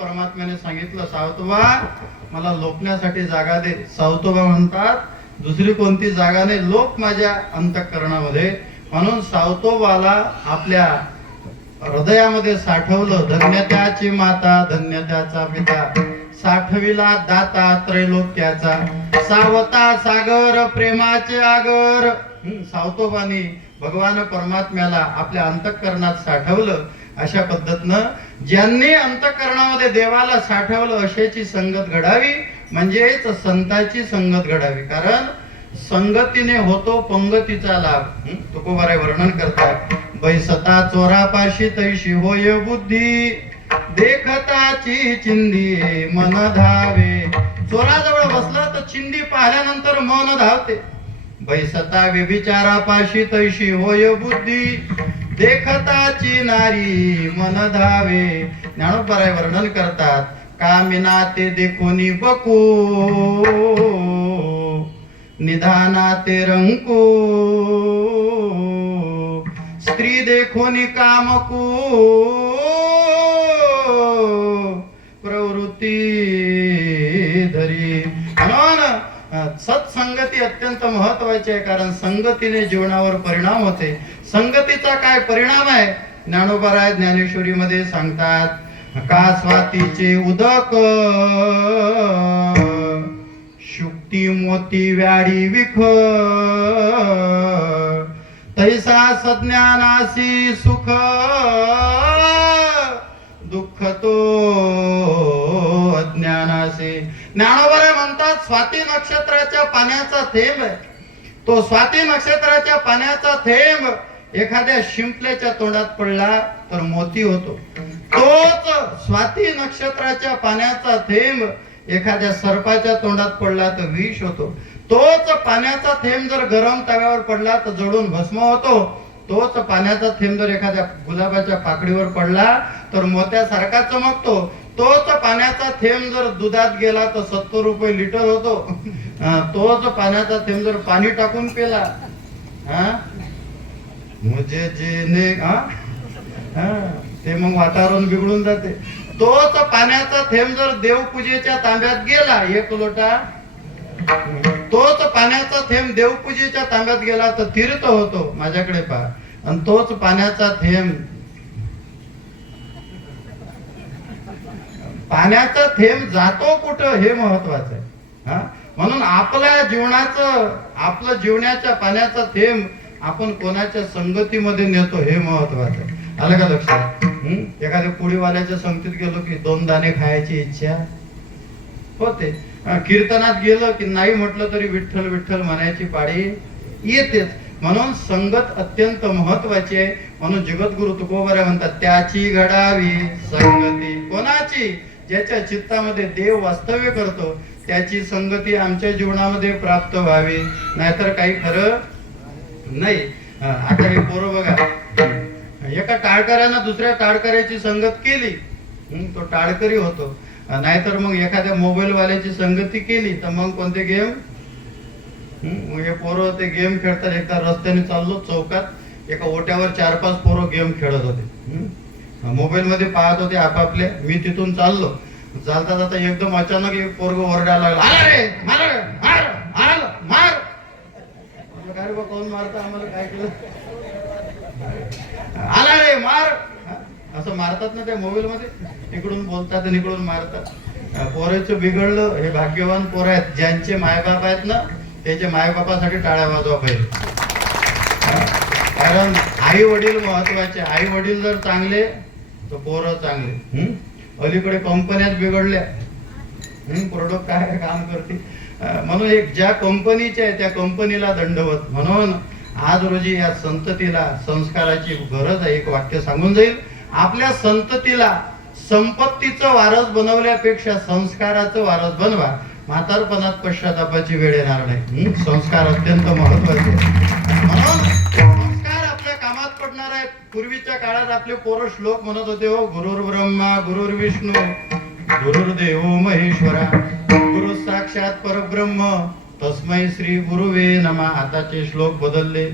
परमात्म्याने सांगितलं, सावतोबा मला लोकण्यासाठी जागा दे. सावतोबा म्हणतात, दुसरी कोणती जागा नाही, लोक माझ्या अंतःकरणामध्ये. म्हणून सावतोबाला आपल्या हृदयामध्ये साठवलं. धन्य त्याची माता, धन्य त्याचा पिता, साठविला दाता त्रैलोक्याचा, सावता सागर प्रेमाचे आगर. सावतोबानी भगवान परमात्म्याला आपल्या अंतःकरणात साठवलं. अशा पद्धतीनं ज्यांनी अंतःकरणामध्ये देवाला साठवलं अशाची संगत घडावी, म्हणजेच संताची संगत घडावी. कारण संगतीने होतो पंगतीचा लाभ. तुकोबाराय वर्णन करतात, बैसता चोरापाशी तैशी होय बुद्धी, देखताची चिंदी मन धावे. चोराजवळ बसला तर चिंदी पाहिल्यानंतर मन धावते. बैसता व्यभिचारापाशी तैशी होय बुद्धी, देखताची नारी मन धावे. ज्ञानोबराय वर्णन करतात, कामिना ते देखोनी बकू, निधाना ते रंकू, स्त्री देखोनी कामकू, प्रवृत्ती धरी. म्हणून सत्संगती अत्यंत महत्वाची आहे, कारण संगतीने जीवनावर परिणाम होते. संगतीचा काय परिणाम आहे ज्ञानोबराय ज्ञानेश्वरीमध्ये सांगतात. का स्वातीचे उदक, शुक्ती मोती व्याडी विख, तैसा सज्ञानासी सुख, दुःख तो अज्ञानासी. ज्ञानोबराय म्हणतात स्वाती नक्षत्राच्या पाण्याचा थेंब आहे. तो स्वाती नक्षत्राच्या पाण्याचा थेंब एखाद्या शिंपल्याच्या तोंडात पडला तर मोती होतो. तोच स्वाती नक्षत्राच्या पाण्याचा थेंब एखाद्या सर्पाच्या तोंडात पडला तर विष होतो. तोच पाण्याचा थेंब जर गरम तव्यावर पडला तर जळून भस्म होतो. तोच पाण्याचा थेंब जर एखाद्या गुलाबाच्या पाकळीवर पडला तर मोत्यासारखा चमकतो. तोच पाण्याचा थेंब जर दुधात गेला तर 70 रुपये लिटर होतो. तोच पाण्याचा थेंब जर पाणी टाकून पेला, मुझे जेने ते मग वातावरण बिघडून जाते. तोच पाण्याचा थेंब जर देवपूजेच्या तांब्यात गेला 1 लोटा, तोच पाण्याचा थेंब देवपूजेच्या तांब्यात गेला तर तीर्थ होतो. माझ्याकडे पहा. आणि तोच पाण्याचा थेंब, पाण्याचा थेंब जातो कुठं हे महत्वाचं आहे. म्हणून आपल्या जीवनाचं, आपलं जीवनाच्या पाण्याचा थेंब आपण कोणाच्या संगतीमध्ये नेतो हे महत्वाचं आहे. आलं का लक्षात? एखाद्या पोळीवाल्याच्या संगतीत गेलो की 2 दाणे खायची इच्छा होते. कीर्तनात गेलं की नाही म्हटलं तरी विठ्ठल विठ्ठल म्हणायची पाळी येतेच. म्हणून संगत अत्यंत महत्वाची आहे. म्हणून जगद्गुरु तुकोबराय म्हणतात, त्याची घडावी संगती. कोणाची? ज्याच्या चित्तामध्ये देव वास्तव्य करतो त्याची संगती आमच्या जीवनामध्ये प्राप्त व्हावी, नाहीतर काही खरं नाही. आता हे पोरं बघा, एका टाळकऱ्यानं दुसऱ्या टाळकऱ्याची संगत केली, तो टाळकरी होतो. नाहीतर मग एखाद्या मोबाईल वाल्याची संगती केली तर मग कोणते गेम, हे पोरं ते गेम खेळतात. एकदा रस्त्याने चाललो चौकात, एका ओट्यावर 4-5 पोरं गेम खेळत होते. मोबाईल मध्ये पाहत होते आपापले. मी तिथून चाललो, चालता जाता एकदम अचानक एक पोरग ओरडायला लागला, आला रे मार मार मार मार. काय बा कोण मारता, आम्हाला काय केलं, आला रे मार असं मारतात ना त्या मोबाईल मध्ये. इकडून बोलतात आणि इकडून मारतात. पोराचं बिघडलं. हे भाग्यवान पोर आहेत ज्यांचे मायबाप आहेत ना, त्याच्या मायबापासाठी टाळ्या वाजवा पाहिजे. कारण आई वडील महत्वाचे. आई वडील जर चांगले तर पोरं चांगले. अलीकडे कंपन्यात बिघडल्या, प्रोडक्ट काय काम करते. म्हणून एक ज्या कंपनीचे आहे त्या कंपनीला दंडवत. म्हणून आज रोजी या संततीला संस्काराची गरज आहे. एक वाक्य सांगून जाईल. आपल्या संततीला संपत्तीचं वारस बनवल्यापेक्षा संस्काराचं वारस बनवा. म्हातारपणात पश्चातापाची वेळ येणार नाही. संस्कार अत्यंत महत्वाचे. म्हणून संस्कार आपल्या कामात पडणार आहेत. पूर्वीच्या काळात आपले पोरं श्लोक म्हणत होते, हो गुरुर् ब्रह्मा गुरुर्विष्णू गुरुर्देव महेश्वरा गुरु साक्षात परब्रह्म तस्मै श्री गुरुवे नमः. आताचे श्लोक बदलले.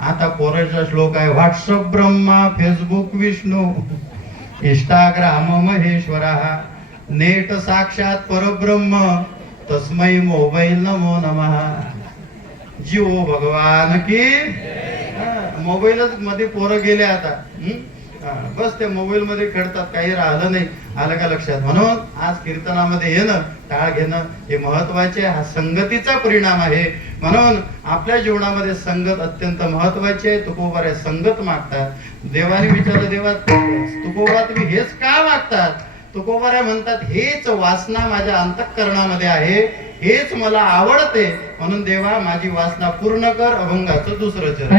आता पोराचा श्लोक आहे, WhatsApp Brahma Facebook Vishnu Instagram Maheshwara net साक्षात परब्रह्म तस्मै मोबाईल नमो नमः. जीवो भगवान की. मोबाईलच मध्ये पोरं गेले आता. बस ते मोबाईल मध्ये खेळतात, काही राहिलं नाही. आलं का लक्षात? म्हणून आज कीर्तनामध्ये येणं, टाळ घेणं हे महत्वाचे. हा संगतीचा परिणाम आहे. म्हणून आपल्या जीवनामध्ये संगत अत्यंत महत्वाची आहे. तुकोबराय संगत मागतात. देवाने विचारलं, देवा तुकोबा तुम्ही हेच का मागतात? तुकोबराय म्हणतात, हेच वासना माझ्या अंतःकरणामध्ये आहे, हेच मला आवडते. म्हणून देवा माझी वासना पूर्ण कर. अभंगाचं 2रं चरण.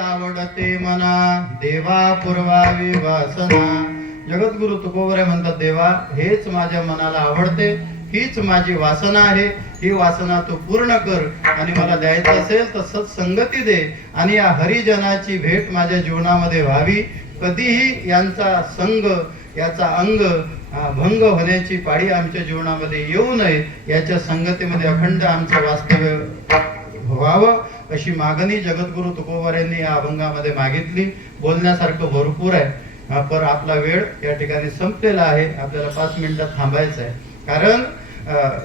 आवडते मना देवा पूर्वावी वासना. जगद्गुरु तुकोबरे म्हणतात, देवा हेच माझ्या मनाला आवडते, हीच माझी वासना आहे. ही वासना तू पूर्ण कर आणि मला द्यायचं असेल तर सत्संगती दे आणि या हरिजनाची भेट माझ्या जीवनामध्ये व्हावी. कधीही यांचा संग, याचा अंग भंग होण्याची पाळी आमच्या जीवनामध्ये येऊ नये. याच्या संगतीमध्ये अखंड आमचं वास्तव्य व्हावं अशी मागणी जगद्गुरु तुकोबर यांनी या अभंगामध्ये मागितली. बोलण्यासारखं भरपूर आहे, पण आपला वेळ या ठिकाणी संपलेला आहे. आपल्याला 5 मिनिटात थांबायचं आहे, कारण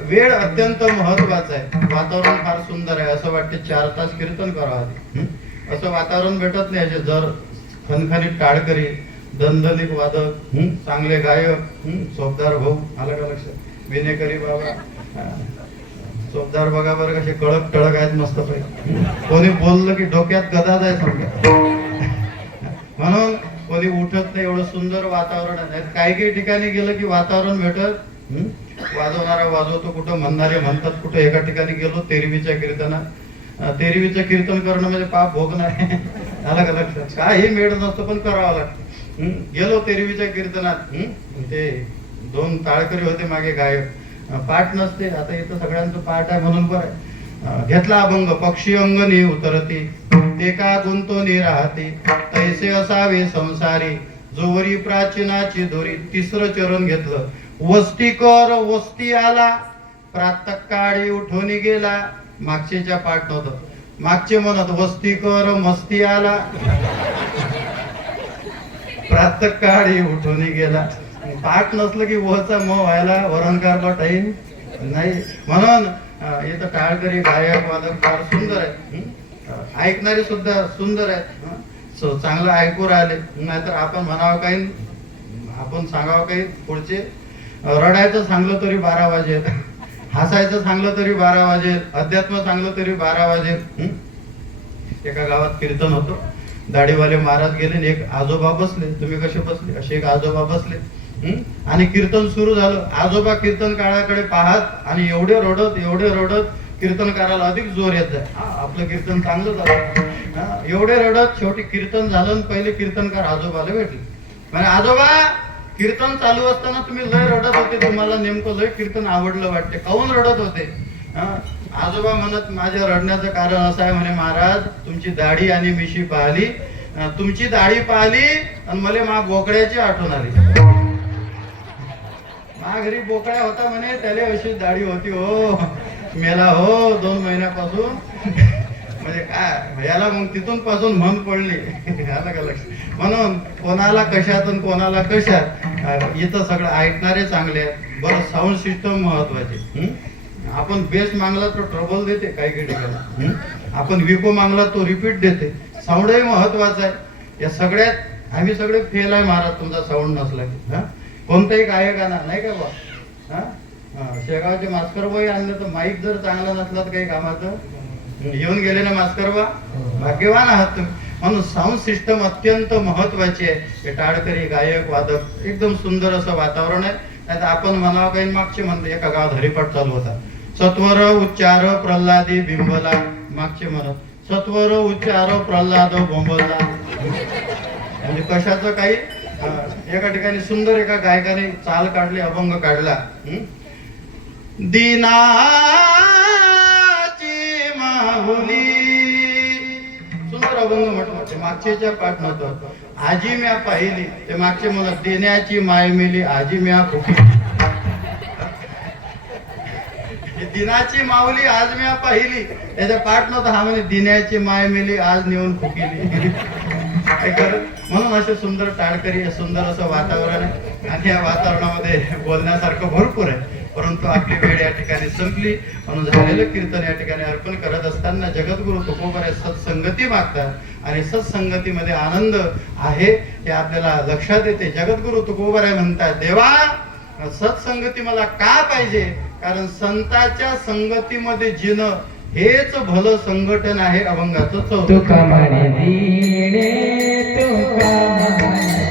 वेळ अत्यंत महत्वाचा आहे. वातावरण फार सुंदर आहे, असं वाटते 4 तास कीर्तन करावं. असं वातावरण भेटत नाही. असे जर खणखणीत टाळकरी, दणदणीत वादक, चांगले गायक, चोपदार भाऊ, आलं का लक्षात, विनेकरी बाबा. चोपदार बघा बरं कसे कळक टळक आहेत मस्त पैकी. कोणी बोललं की डोक्यात गदा जाय समजा, म्हणून कोणी उठत नाही. एवढं सुंदर वातावरण आहे. काही काही ठिकाणी गेलं की वातावरण भेटत, वाजवणारा वाजवतो, कुठं म्हणणारे म्हणतात. कुठं एका ठिकाणी गेलो तेरवीच्या कीर्तनात, तेरवीचं कीर्तन करणं म्हणजे पाप भोगणार आहे. आलं का लक्षात, काही मेळ नसतं पण करावं लागतं. गेलो तेरवीच्या कीर्तनात, ते 2 टाळकरी होते मागे गायक, पाठ नसते. आता इथं सगळ्यांचं पाठ आहे म्हणून बरं. घेतला अभंग, पक्षी अंगणी उतरती, ते का गुंतोनी राहते, तैसे असावे संसारी, जोवरी प्राचीनाची दोरी. 3रं चरण घेतलं, वस्ती कर वस्ती आला, प्रातः काळी उठून गेला. मागचेच्या पाठ नव्हतं, मागचे म्हणत वस्ती कर मस्ती आला, प्रातः काळी उठून गेला. पाठ नसलं की वचा म व्हायला वरणकारला टाईम नाही. म्हणून इथं टाळकरी, गायक, वादक फार सुंदर आहे. ऐकणारे सुद्धा सुंदर आहेत, चांगलं ऐकू राहिले. नाहीतर आपण म्हणावं काही, आपण सांगावं काही. पुढचे रडायचं सांगलं तरी 12 वाजेल, हसायचं सांगलं तरी 12 वाजेल, अध्यात्म सांगलं तरी 12 वाजेल. एका गावात कीर्तन होतं, दाढीवाले महाराज गेले, एक आजोबा बसले. तुम्ही कसे बसले, असे एक आजोबा बसले आणि कीर्तन सुरू झालं. आजोबा कीर्तन काळाकडे पाहत आणि एवढे रडत कीर्तनकाराला अधिक जोर येत जाय. आपलं कीर्तन चांगलं झालं, एवढे रडत शेवटी कीर्तन झालं. पहिले कीर्तनकार आजोबाला भेटले, म्हणजे आजोबा कीर्तन चालू असताना तुम्ही लय रडत होते, तुम्हाला नेमकं लय कीर्तन आवडलं वाटते, काहून रडत होते? आजोबा म्हणत, माझ्या रडण्याचं कारण असं आहे म्हणे, महाराज तुमची दाढी आणि मिशी पाहिली, तुमची दाढी पाहिली आणि मला मा बोकड्याची आठवण आली. मा घरी बोकड्या होता म्हणे, त्याला अशी दाढी होती हो, मेला हो 2 महिन्यापासून. म्हणजे काय याला, मग तिथून पासून मन पडली. आलं का लक्ष? म्हणून कोणाला कशात आणि कोणाला कशात, इथं सगळं ऐकणारे चांगले आहेत. बरं, साऊंड सिस्टम महत्वाची. आपण बेस मागला तो ट्रबल देते काही काही ठिकाणी, आपण विको मागला तो रिपीट देते. साऊंडही महत्वाचा आहे. या सगळ्यात आम्ही सगळे फेल आहे महाराज, तुमचा साऊंड नसला की. कोणताही गायक आणा नाही का बा. हा? शेगावचे मास्कर बाई आणले तर माईक जर चांगला नसला तर काही कामाचं. येऊन गेले ना मास्कर बा, भाग्यवान आहात तुम्ही. म्हणून साऊंड सिस्टम अत्यंत महत्वाची आहे. हे टाळकरी गायक वादक एकदम सुंदर असं वातावरण आहे. नाही तर आपण म्हणावं काही मागचे म्हणतो एका गावात हरिपाठ चालू होता. सत्वर उच्चार प्रल्हादी बिंबला, मागचे म्हणत सत्वर उच्चार प्रल्हाद बोंबला. म्हणजे कशाचं काही. एका ठिकाणी सुंदर एका गायकाने चाल काढली, अभंग काढला. दिनाची माहुली, सुंदर अभंग म्हटलं. मागच्या पाठ नव्हतं. आजी म्या पाहिली, ते मागचे म्हणत देण्याची माय मेली आजी म्या फुकी. दिनाची माऊली आज म्या पाहिली, त्याच्या पाठ नव्हतं. हा म्हणे दिन्याची माय मेली आज नेऊन फुकिली. म्हणून असे सुंदर टाळकरी, सुंदर असं वातावरण आहे. आणि या वातावरणामध्ये बोलण्यासारखं भरपूर आहे. परंतु आपली वेळ या ठिकाणी संपली. म्हणून झालेलं कीर्तन या ठिकाणी अर्पण करत असताना जगद्गुरु तुकोबाराय सत्संगती मागतात. आणि सत्संगतीमध्ये आनंद आहे हे आपल्याला लक्षात येते. जगद्गुरु तुकोबाराय म्हणतात, देवा सत्संगती मला का पाहिजे? कारण संतांच्या संगतीमध्ये जिणं हेच भलं संघटन आहे. अभंगाचं चौथं. तुका म्हणे दीने तुका म्हणे